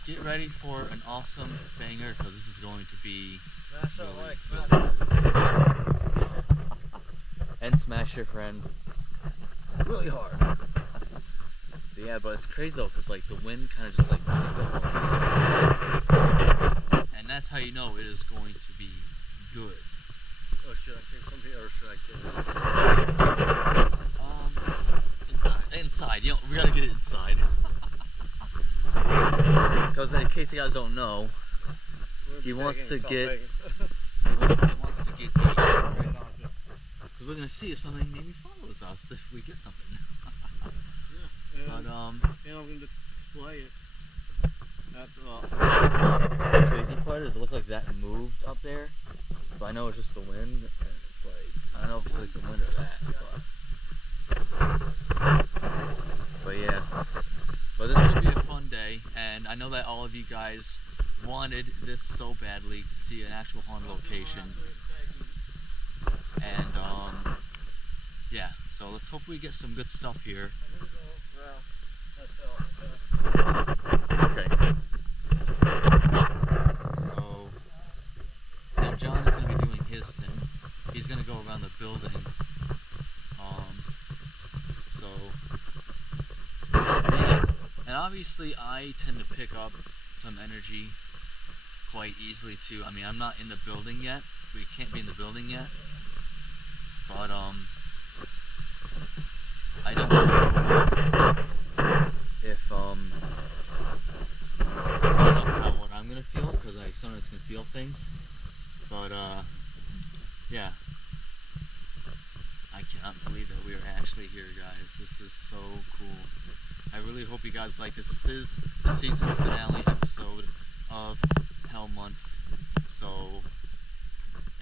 get ready for an awesome banger, because this is going to be really good. and smash your friend really hard. But yeah, but it's crazy though, cause like the wind kind of just like picked up all this, and that's how you know it is going to be good. Or should I say something, or should I get it? Inside. You know, we gotta get it inside. Because in case you guys don't know, he wants to get. He wants to get. Because we're gonna see if something maybe follows us if we get something. Yeah. But And I'm gonna display it at the crazy part is it looked like that moved up there, but I know it's just the wind, and it's like I don't know if it's like the wind or that. But yeah. But this should be a fun day, and I know that all of you guys wanted this so badly to see an actual haunted location. And yeah, so let's hope we get some good stuff here. Okay. So now John is going to be doing his thing. He's going to go around the building. So yeah. And obviously I tend to pick up some energy quite easily too. I mean, I'm not in the building yet. We can't be in the building yet. But I don't know if what I'm gonna feel, because I sometimes can feel things. But yeah. I cannot believe that we are actually here, guys. This is so cool. I really hope you guys like this. This is the season finale episode of Hell Month. So,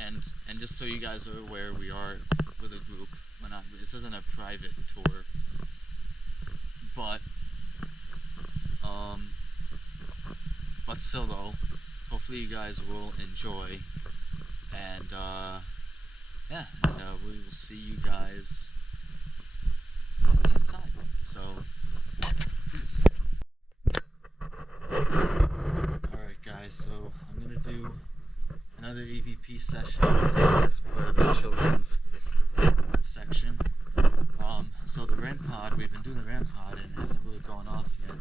and just so you guys are aware, we are with a group. We're not. This isn't a private tour. But still though, hopefully you guys will enjoy. And yeah, and we will see you guys on the inside. So, peace. Alright guys, so I'm gonna do another EVP session as part of the children's section. So the REM pod, we've been doing the REM pod and it hasn't really gone off yet.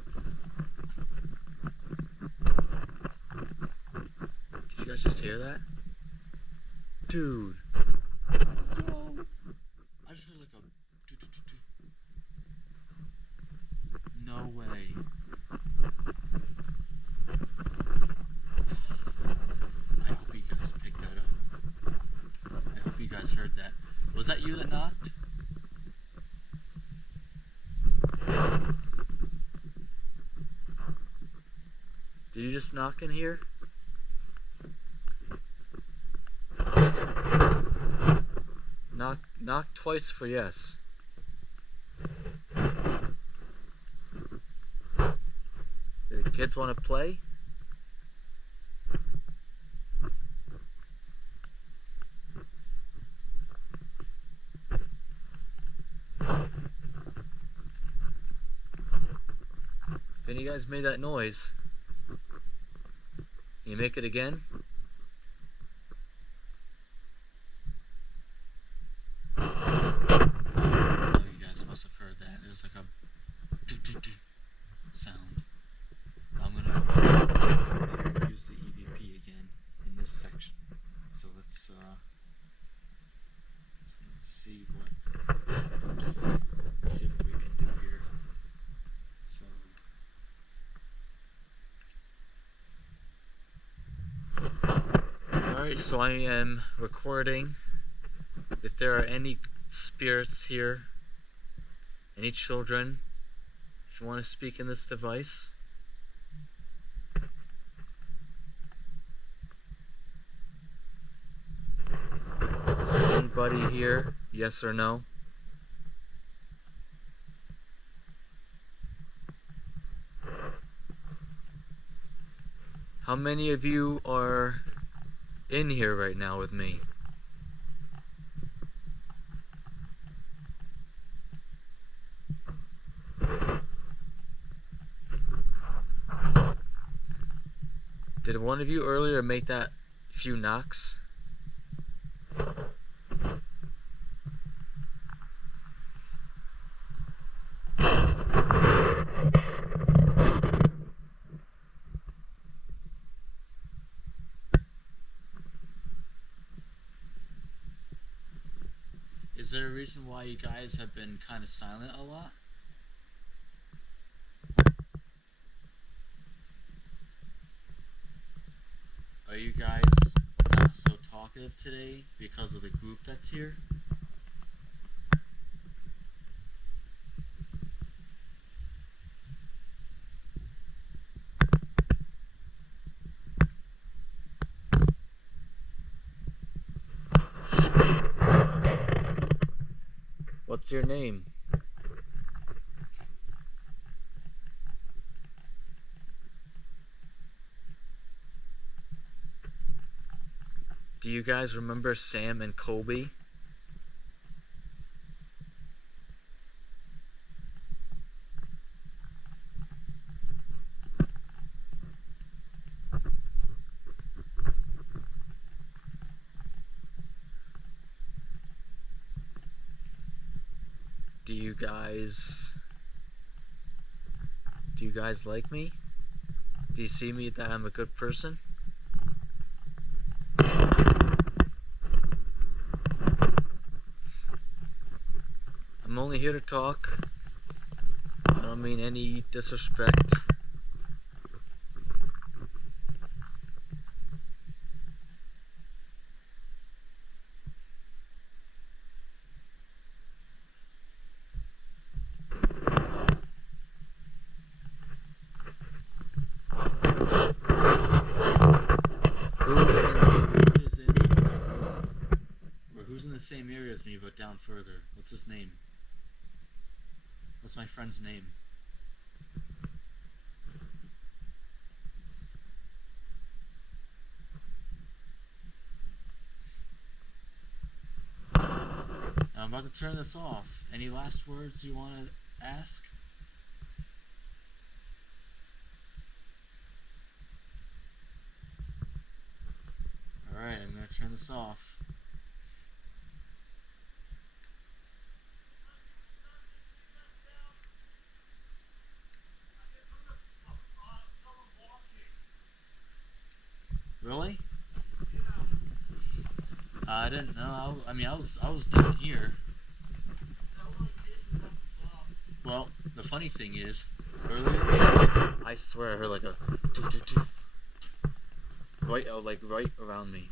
Did you guys just hear that? Dude! Yo! I just heard like a doo-doo-doo-doo. No way. I hope you guys picked that up. I hope you guys heard that. Was that you that knocked? Did you just knock in here? Knock twice for yes. Do the kids want to play? If any of you guys made that noise, can you make it again? Oh, you guys must have heard that. It was like a doo-doo-doo sound. I'm gonna use the EVP again in this section. So let's see what see what we can do here. So alright, so I am recording. If there are any spirits here, any children, if you want to speak in this device. Is there anybody here? Yes or no? How many of you are in here right now with me? Did one of you earlier make that few knocks? there a reason why you guys have been kind of silent a lot? Are you guys not so talkative today because of the group that's here? What's your name? Do you guys remember Sam and Colby? Do you guys like me? Do you see me that I'm a good person? I'm only here to talk. I don't mean any disrespect. Who's in the same area as me but down further? What's his name? What's my friend's name? I'm about to turn this off. Any last words you want to ask? Alright, I'm going to turn this off. Really? I didn't know. I mean, I was down here. Well, the funny thing is, earlier, I swear I heard like a doo doo doo. Right, like right around me.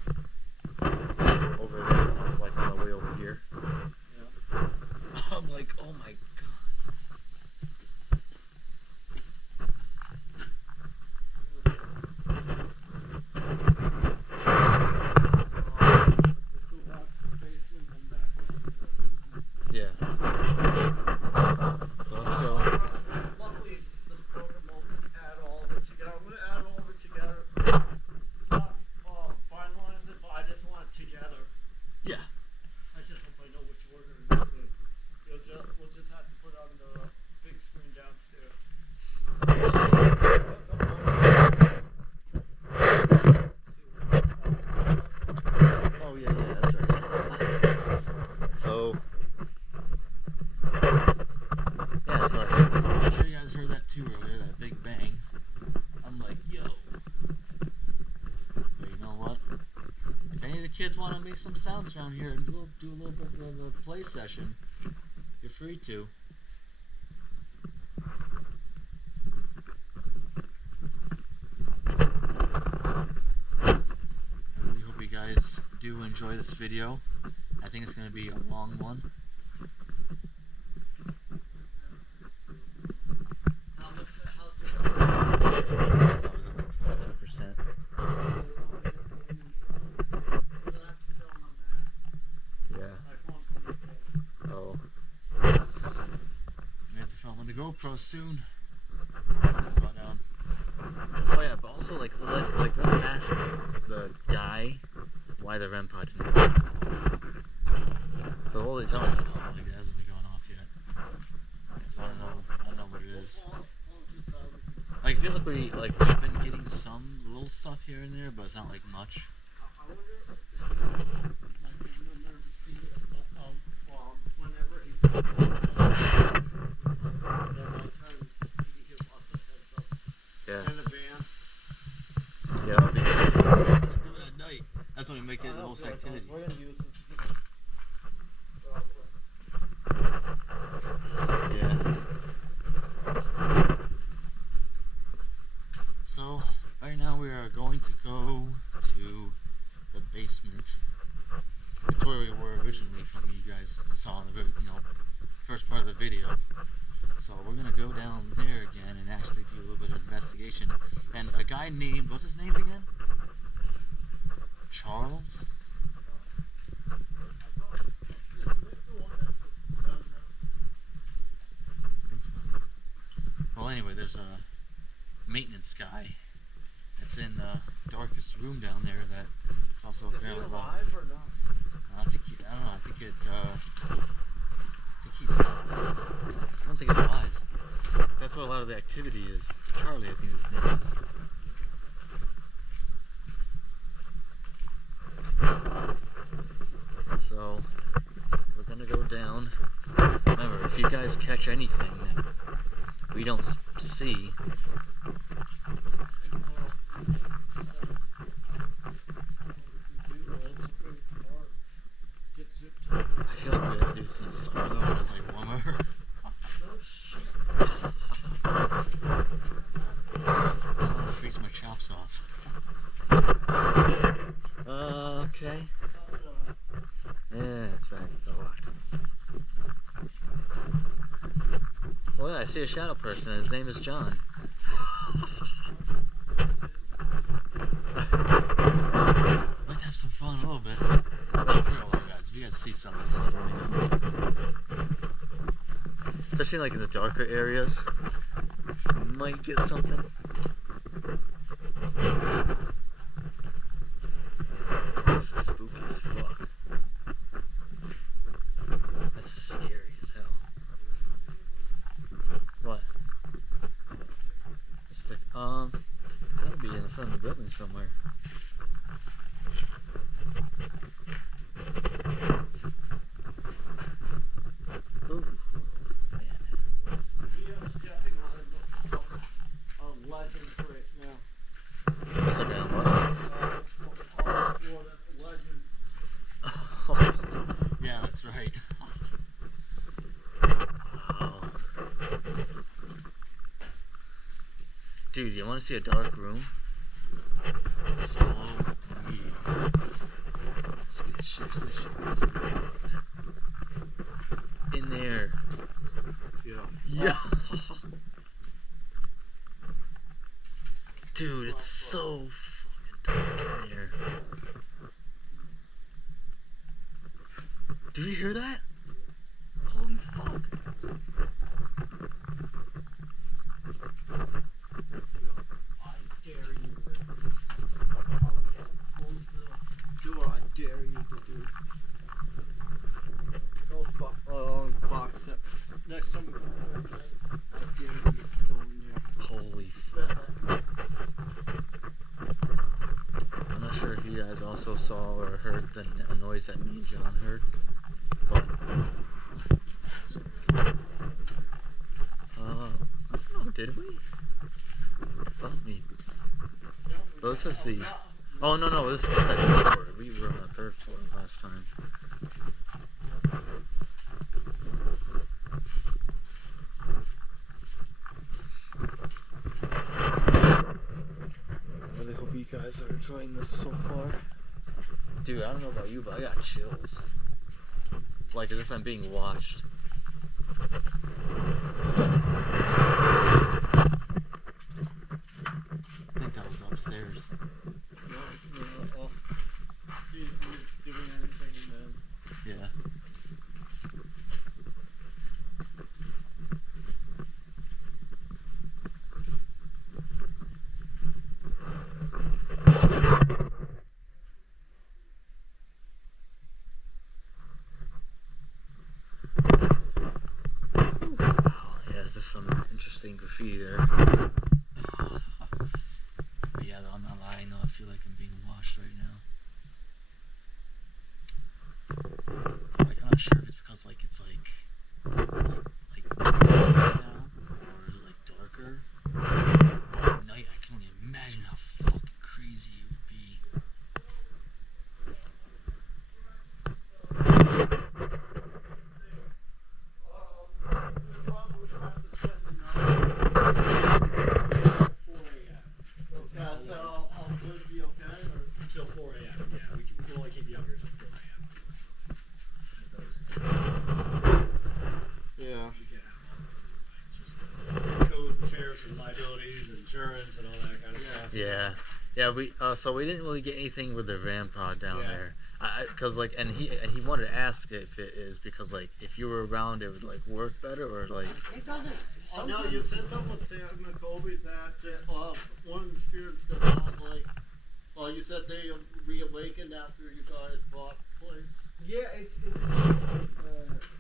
Over there. I was like on the way over here. Yeah. I'm like, oh my god. Yeah. So let's go. Luckily, this program will add all of it together. I'm going to add all of it together. Not finalize it, but I just want it together. Yeah. I just hope I know which order it is. We'll just have to put on the big screen downstairs. Oh yeah, that's right. So yeah, so I'm sure you guys heard that too earlier, that big bang. I'm like, yo. But you know what? If any of the kids want to make some sounds around here and do a little bit of a play session, you're free to. I really hope you guys do enjoy this video. I think it's going to be a long one. GoPro soon. But oh yeah, but also like let's ask the guy why the REM pod didn't go off. But all they tell me, like it hasn't been going off yet. So I don't know what it is. Like it feels like we've been getting some little stuff here and there, but it's not like much. I wonder if my family member see whenever he's Yeah. in advance. Yeah, that'll be good. Do it at night. That's when we make it the most activity. We're gonna use this. we are going to go to the basement. It's where we were originally from. You guys saw in the first part of the video. So we're gonna go down there again and actually do a little bit of investigation. And a guy named, what's his name again? Charles? Well, anyway, there's a maintenance guy that's in the darkest room down there that it's also apparently alive or not? I don't know. I think he's. I don't think it's alive. That's what a lot of the activity is. Charlie, I think his name is. So we're gonna go down. Remember, if you guys catch anything that we don't see. I feel like we have to do some summer though when it's like warmer. I don't want to freeze my chops off. Okay. Yeah, that's right. It's locked. Well, yeah, I see a shadow person. His name is John. Let's have some fun a little bit. But for real, guys, if you guys see something, let me know. Especially like in the darker areas, you might get something. This is spooky as fuck. That's scary as hell. What? It's the, that'll be in front of the building somewhere. Ooh, man. We are stepping on legends right now. Stepping on what? Legends. Oh, yeah, that's right. Wow. Dude, you want to see a dark room? Follow me. Let's get seriously dark. In there. Yeah. Dude, it's so fucking dark in here. Did you hear that? Holy fuck. I dare you. Close the door. I dare you to do. Those box sets. Next time we go there, I dare you to go in there. Holy fuck. I'm not sure if you guys also saw or heard the noise that me and John heard, but I don't know, did we? Thought me. Well, this is the. Oh no, this is the second floor. We were on the third floor last time. I really hope you guys are enjoying this so far. Dude, I don't know about you, but I got chills. Like as if I'm being watched. I think that was upstairs. I'll see if he's doing anything and then. Yeah. There's some interesting graffiti there. But yeah, though, I'm not lying though, I feel like I'm being watched right now. Like, I'm not sure if it's because like it's like dark right now, or is it like darker? But at night I can only imagine how fucking crazy it would be. Yeah, we so we didn't really get anything with the RAM pod down there. Cause like, and he wanted to ask if it is because like if you were around, it would like work better or like. It doesn't. No, you said something with Sam and Colby that one of the spirits does not like. You said they reawakened after you guys bought the place. Yeah, it's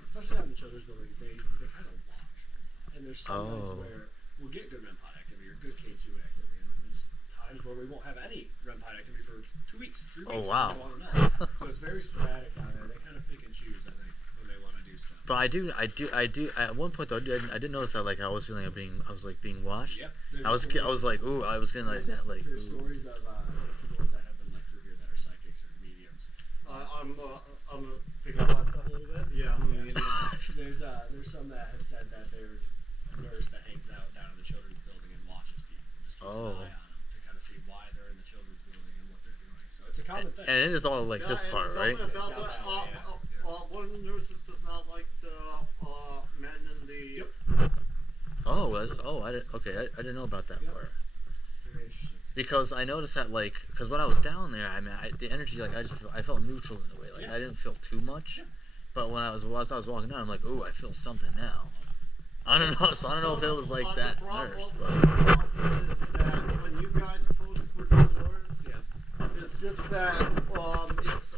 especially out in the children's buildings, they kind of watch, and there's some nights where we'll get good REM pod activity or good K2 activity, and then there's times where we won't have any REM pod activity for 2 weeks, 3 weeks. Oh wow! So it's very sporadic out there. They kind of pick and choose, I think, when they want to do stuff. But I do. At one point though, I did notice that like I was feeling I was like being watched. Yep. I was like, ooh, I was getting like that, like. There's Ooh. stories of people that have been let through here that are psychics or mediums. I'm gonna Pick up on stuff a little bit. Yeah, I'm gonna There's some that have said that there's a nurse that hangs out down in the children's building and watches people. Just keeps an eye on them to kind of see why they're in the children's building and what they're doing. So it's a common thing. And it is all like this part, right? About one of the nurses does not like the men in the. Yep. I didn't know about that part. Very interesting. Because I noticed that like, because when I was down there, I mean, the energy like I felt neutral in a way, like I didn't feel too much. But when I was walking down, I'm like, ooh, I feel something now. I don't know, so I don't know if it was like that nurse, but. The problem is that when you guys post for divorce, it's just that it's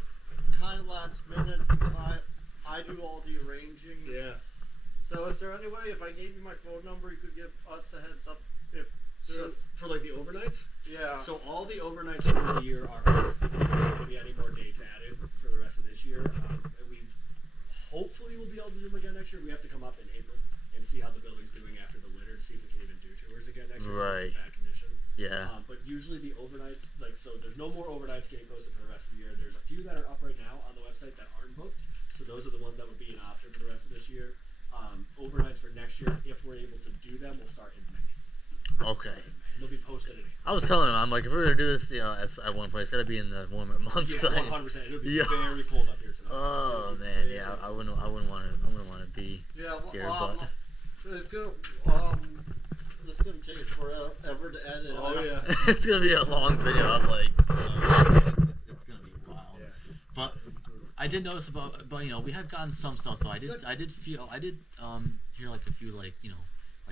kind of last minute. I do all the arranging. Yeah. So is there any way if I gave you my phone number, you could give us a heads up if So there's for like the overnights? yeah. So all the overnights for the year are up. There aren't going to be any more dates added for the rest of this year. And we hopefully will be able to do them again next year. We have to come up in April and see how the building's doing after the winter to see if we can even do tours again next year. Right. It's in bad condition. Yeah. But usually the overnights, like, so there's no more overnights getting posted for the rest of the year. There's a few that are up right now on the website that aren't booked. So those are the ones that would be an option for the rest of this year. Overnights for next year, if we're able to do them, will start in May. Okay. They'll be posted in April. I was telling him, I'm like, if we're gonna do this, at one place, it's gotta be in the warmer months. Yeah, 100%. It'll be Yeah. very cold up here tonight. Oh man, yeah, I wouldn't want to be Yeah, here, well, but it's gonna take forever to edit. Oh yeah. it's gonna be a long video. I'm like, it's gonna be wild. Yeah. But I did notice but we have gotten some stuff though. I did hear like a few like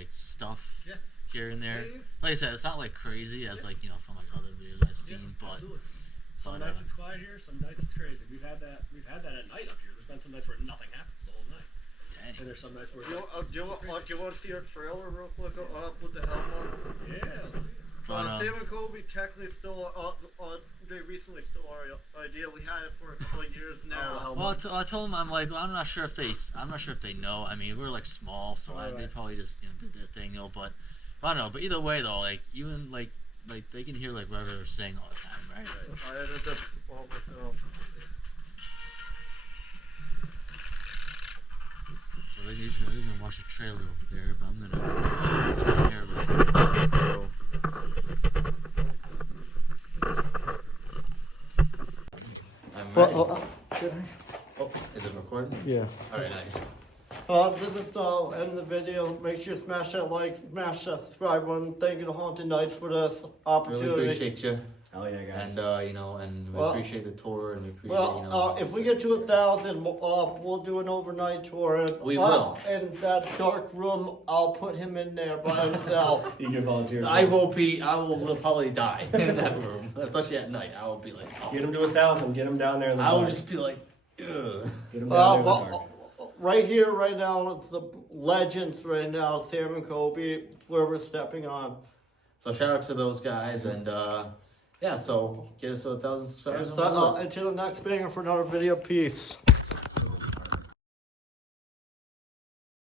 stuff here and there. Yeah. Like I said, it's not like crazy as like from like other videos I've seen, but Absolutely. Some nights it's quiet here, some nights it's crazy. We've had that at night up here. There's been some nights where nothing happens the whole night. dang. And there's some nights where Do you want to see our trailer real quick with the helm on? yeah, let's see. But, Sam and Colby technically still they recently stole our idea. We had it for a couple of years now. Well, I told them I'm I'm not sure if they know. I mean, we're like small, so they probably just did their thing, But I don't know. But either way, though, like even like they can hear like whatever they're saying all the time, right? I edited this all myself. So they're gonna watch a trailer over there, but I'm gonna hear real quick. So. I'm ready. Is it recording? Yeah. Alright, nice. This is the end of the video. Make sure you smash that like, smash that subscribe button. Thank you to Haunted Nights for this opportunity. Really appreciate you. Oh yeah, guys. And and we appreciate the tour, and we appreciate if we get to 1,000, we'll do an overnight tour. And, We will. In that dark room, I'll put him in there by himself. You can volunteer. I will probably die in that room, especially at night. I will be like, Get him to 1,000. Get him down there in the I will dark. just be like, ugh. Get him down there in the dark. Right here, right now, it's the legends right now, Sam and Colby, where we're stepping on. So shout out to those guys, and so get us to 1,000 subscribers. Until the next banger for another video, peace.